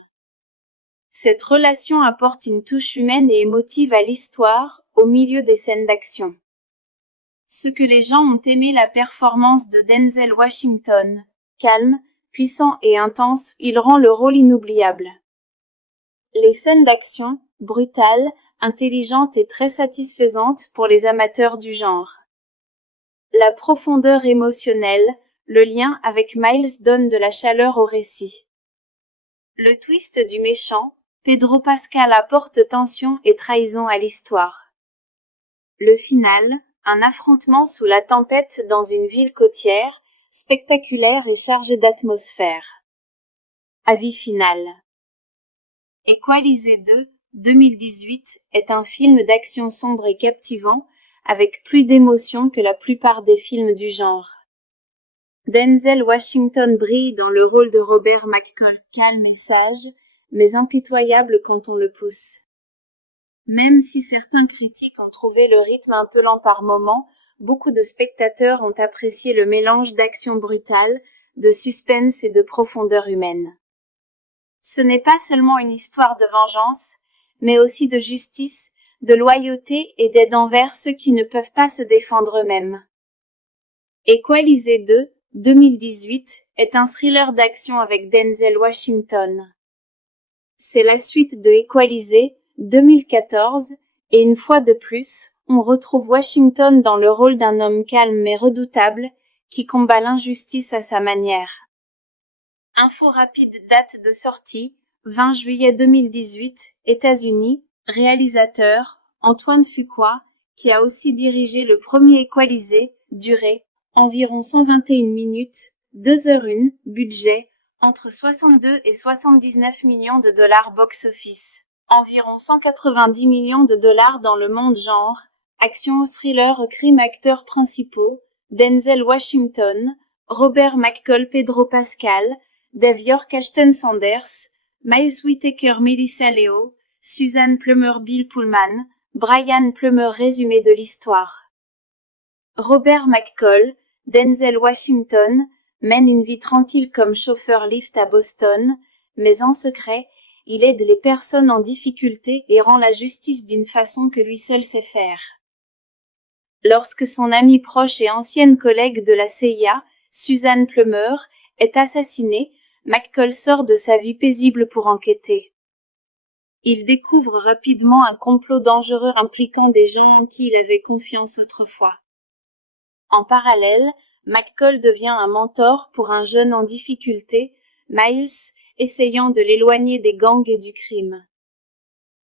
Cette relation apporte une touche humaine et émotive à l'histoire, au milieu des scènes d'action. Ce que les gens ont aimé la performance de Denzel Washington. Calme, puissant et intense, il rend le rôle inoubliable. Les scènes d'action, brutales, intelligentes et très satisfaisantes pour les amateurs du genre. La profondeur émotionnelle, le lien avec Miles donne de la chaleur au récit. Le twist du méchant, Pedro Pascal apporte tension et trahison à l'histoire. Le final, un affrontement sous la tempête dans une ville côtière, spectaculaire et chargé d'atmosphère. Avis final. Equalizer 2, 2018, est un film d'action sombre et captivant, avec plus d'émotion que la plupart des films du genre. Denzel Washington brille dans le rôle de Robert McCall, calme et sage, mais impitoyable quand on le pousse. Même si certains critiques ont trouvé le rythme un peu lent par moments, beaucoup de spectateurs ont apprécié le mélange d'action brutale, de suspense et de profondeur humaine. Ce n'est pas seulement une histoire de vengeance, mais aussi de justice, de loyauté et d'aide envers ceux qui ne peuvent pas se défendre eux-mêmes. Equalizer 2, 2018, est un thriller d'action avec Denzel Washington. C'est la suite de Equalizer, 2014, et une fois de plus, on retrouve Washington dans le rôle d'un homme calme mais redoutable, qui combat l'injustice à sa manière. Info rapide, date de sortie, 20 juillet 2018, États-Unis, réalisateur, Antoine Fuqua, qui a aussi dirigé le premier Equalizer, durée, environ 121 minutes, 2h01, budget, entre 62 et 79 millions de dollars box-office. Environ 190 millions de dollars dans le monde genre, action thriller crime acteurs principaux, Denzel Washington, Robert McCall Pedro Pascal, Dave York Ashton Sanders, Miles Whittaker Melissa Leo, Susan Plummer Bill Pullman, Brian Plummer résumé de l'histoire. Robert McCall, Denzel Washington, mène une vie tranquille comme chauffeur Lyft à Boston, mais en secret, il aide les personnes en difficulté et rend la justice d'une façon que lui seul sait faire. Lorsque son amie proche et ancienne collègue de la CIA, Susan Plummer, est assassinée, McCall sort de sa vie paisible pour enquêter. Il découvre rapidement un complot dangereux impliquant des gens en qui il avait confiance autrefois. En parallèle, McCall devient un mentor pour un jeune en difficulté, Miles, essayant de l'éloigner des gangs et du crime.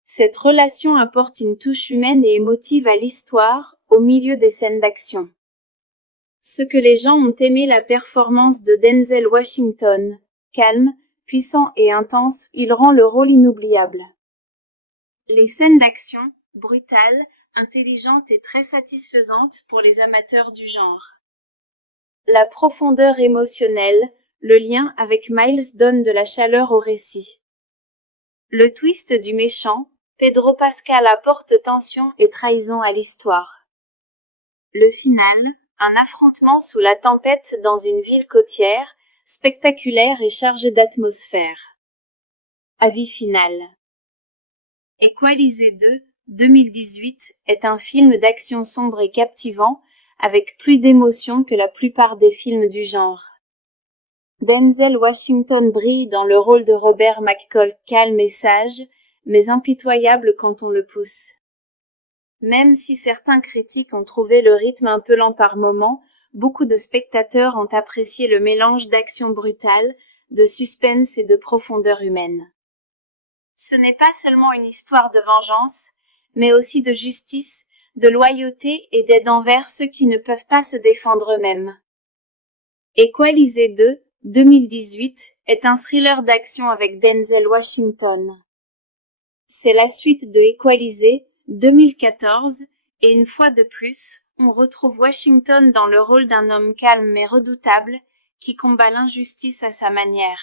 Cette relation apporte une touche humaine et émotive à l'histoire, au milieu des scènes d'action. Ce que les gens ont aimé la performance de Denzel Washington. Calme, puissant et intense, il rend le rôle inoubliable. Les scènes d'action, brutales, intelligentes et très satisfaisantes pour les amateurs du genre. La profondeur émotionnelle, le lien avec Miles donne de la chaleur au récit. Le twist du méchant, Pedro Pascal apporte tension et trahison à l'histoire. Le final, un affrontement sous la tempête dans une ville côtière, spectaculaire et chargé d'atmosphère. Avis final. Equalizer 2, 2018, est un film d'action sombre et captivant, avec plus d'émotion que la plupart des films du genre. Denzel Washington brille dans le rôle de Robert McCall, calme et sage, mais impitoyable quand on le pousse. Même si certains critiques ont trouvé le rythme un peu lent par moments, beaucoup de spectateurs ont apprécié le mélange d'action brutale, de suspense et de profondeur humaine. Ce n'est pas seulement une histoire de vengeance, mais aussi de justice, de loyauté et d'aide envers ceux qui ne peuvent pas se défendre eux-mêmes. Equalizer 2, 2018, est un thriller d'action avec Denzel Washington. C'est la suite de Equalizer, 2014, et une fois de plus, on retrouve Washington dans le rôle d'un homme calme mais redoutable, qui combat l'injustice à sa manière.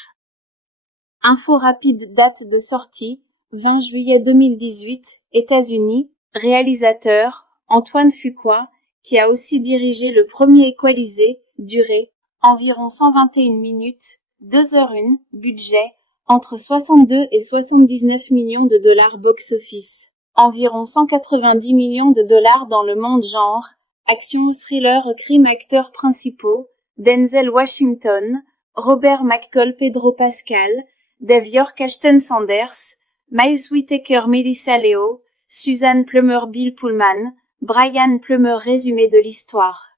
Info rapide, date de sortie, 20 juillet 2018, États-Unis, réalisateur, Antoine Fuqua, qui a aussi dirigé le premier Equalisé, durée, environ 121 minutes, 2h01, budget, entre 62 et 79 millions de dollars box-office, environ 190 millions de dollars dans le monde genre, action, thriller, crime, acteurs principaux, Denzel Washington, Robert McCall, Pedro Pascal, Dave York, Ashton Sanders, Miles Whittaker, Melissa Leo, Suzanne Plummer, Bill Pullman, Brian Plummer. Résumé de l'histoire.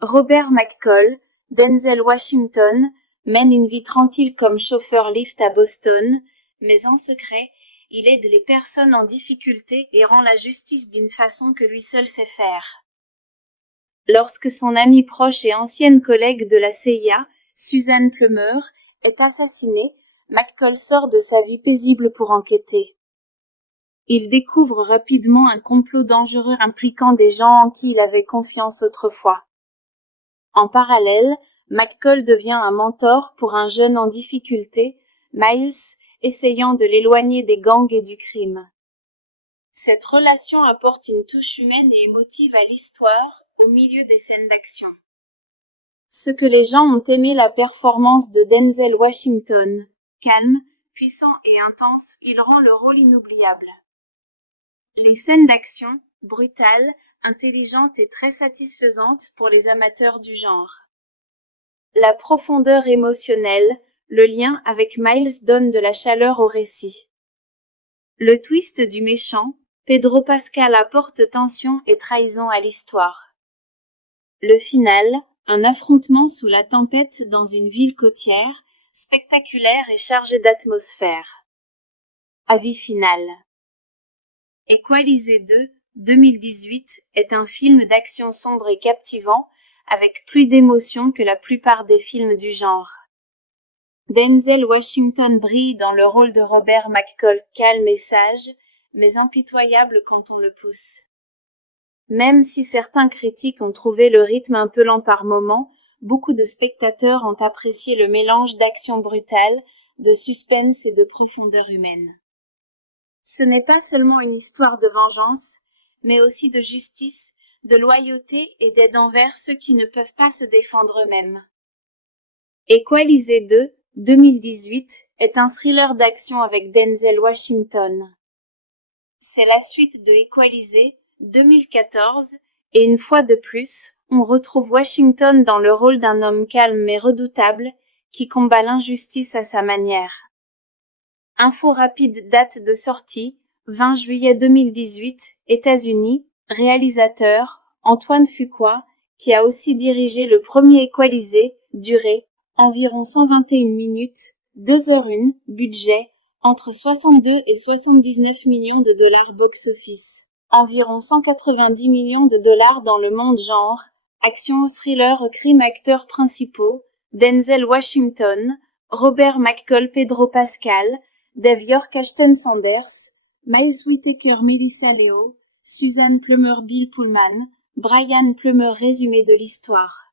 Robert McCall, Denzel Washington, mène une vie tranquille comme chauffeur Lyft à Boston, mais en secret, il aide les personnes en difficulté et rend la justice d'une façon que lui seul sait faire. Lorsque son amie proche et ancienne collègue de la CIA, Suzanne Plummer, est assassinée, McCall sort de sa vie paisible pour enquêter. Il découvre rapidement un complot dangereux impliquant des gens en qui il avait confiance autrefois. En parallèle, McCall devient un mentor pour un jeune en difficulté, Miles, essayant de l'éloigner des gangs et du crime. Cette relation apporte une touche humaine et émotive à l'histoire, au milieu des scènes d'action. Ce que les gens ont aimé la performance de Denzel Washington. Calme, puissant et intense, il rend le rôle inoubliable. Les scènes d'action, brutales, intelligentes et très satisfaisantes pour les amateurs du genre. La profondeur émotionnelle, le lien avec Miles donne de la chaleur au récit. Le twist du méchant, Pedro Pascal apporte tension et trahison à l'histoire. Le final, un affrontement sous la tempête dans une ville côtière, spectaculaire et chargé d'atmosphère. Avis final. Equalisé 2, 2018, est un film d'action sombre et captivant, avec plus d'émotion que la plupart des films du genre. Denzel Washington brille dans le rôle de Robert McCall, calme et sage, mais impitoyable quand on le pousse. Même si certains critiques ont trouvé le rythme un peu lent par moments, beaucoup de spectateurs ont apprécié le mélange d'action brutale, de suspense et de profondeur humaine. Ce n'est pas seulement une histoire de vengeance, mais aussi de justice, de loyauté et d'aide envers ceux qui ne peuvent pas se défendre eux-mêmes. Equalisé 2, 2018, est un thriller d'action avec Denzel Washington. C'est la suite de Equalisé, 2014, et une fois de plus, on retrouve Washington dans le rôle d'un homme calme mais redoutable, qui combat l'injustice à sa manière. Info rapide, date de sortie, 20 juillet 2018, États-Unis, réalisateur, Antoine Fuqua, qui a aussi dirigé le premier Equalisé, durée, environ 121 minutes, 2h01, budget, entre 62 et 79 millions de dollars box-office, environ 190 millions de dollars dans le monde genre, action, thriller, crime, acteurs principaux, Denzel Washington, Robert McCall, Pedro Pascal, Dave York, Ashton Sanders, Miles Whittaker, Melissa Leo, Suzanne Plummer, Bill Pullman, Brian Plummer. Résumé de l'histoire.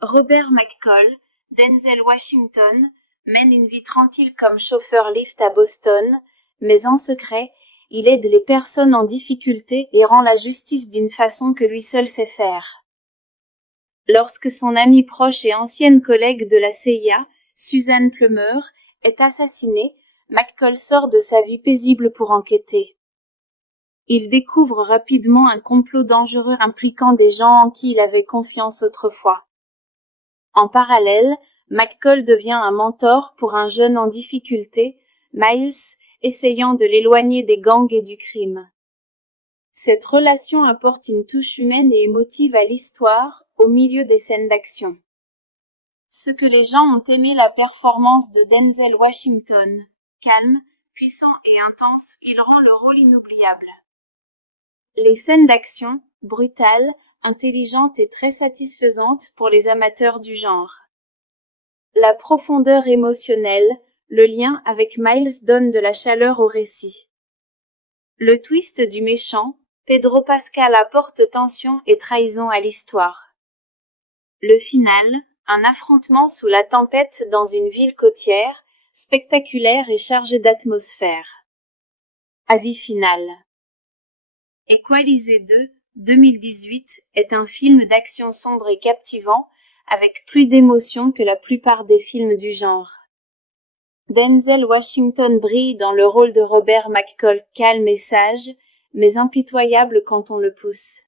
Robert McCall, Denzel Washington, mène une vie tranquille comme chauffeur Lyft à Boston, mais en secret, il aide les personnes en difficulté et rend la justice d'une façon que lui seul sait faire. Lorsque son amie proche et ancienne collègue de la CIA, Suzanne Plummer, est assassinée, McCall sort de sa vie paisible pour enquêter. Il découvre rapidement un complot dangereux impliquant des gens en qui il avait confiance autrefois. En parallèle, McCall devient un mentor pour un jeune en difficulté, Miles, essayant de l'éloigner des gangs et du crime. Cette relation apporte une touche humaine et émotive à l'histoire, au milieu des scènes d'action. Ce que les gens ont aimé la performance de Denzel Washington. Calme, puissant et intense, il rend le rôle inoubliable. Les scènes d'action, brutales, intelligentes et très satisfaisantes pour les amateurs du genre. La profondeur émotionnelle, le lien avec Miles donne de la chaleur au récit. Le twist du méchant, Pedro Pascal apporte tension et trahison à l'histoire. Le final, un affrontement sous la tempête dans une ville côtière, spectaculaire et chargé d'atmosphère. Avis final. Equalizer 2, 2018, est un film d'action sombre et captivant, avec plus d'émotion que la plupart des films du genre. Denzel Washington brille dans le rôle de Robert McCall, calme et sage, mais impitoyable quand on le pousse.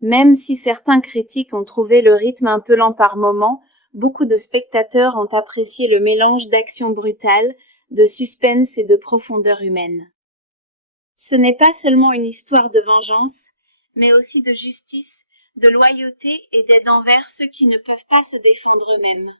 Même si certains critiques ont trouvé le rythme un peu lent par moments, beaucoup de spectateurs ont apprécié le mélange d'action brutale, de suspense et de profondeur humaine. Ce n'est pas seulement une histoire de vengeance, mais aussi de justice, de loyauté et d'aide envers ceux qui ne peuvent pas se défendre eux-mêmes.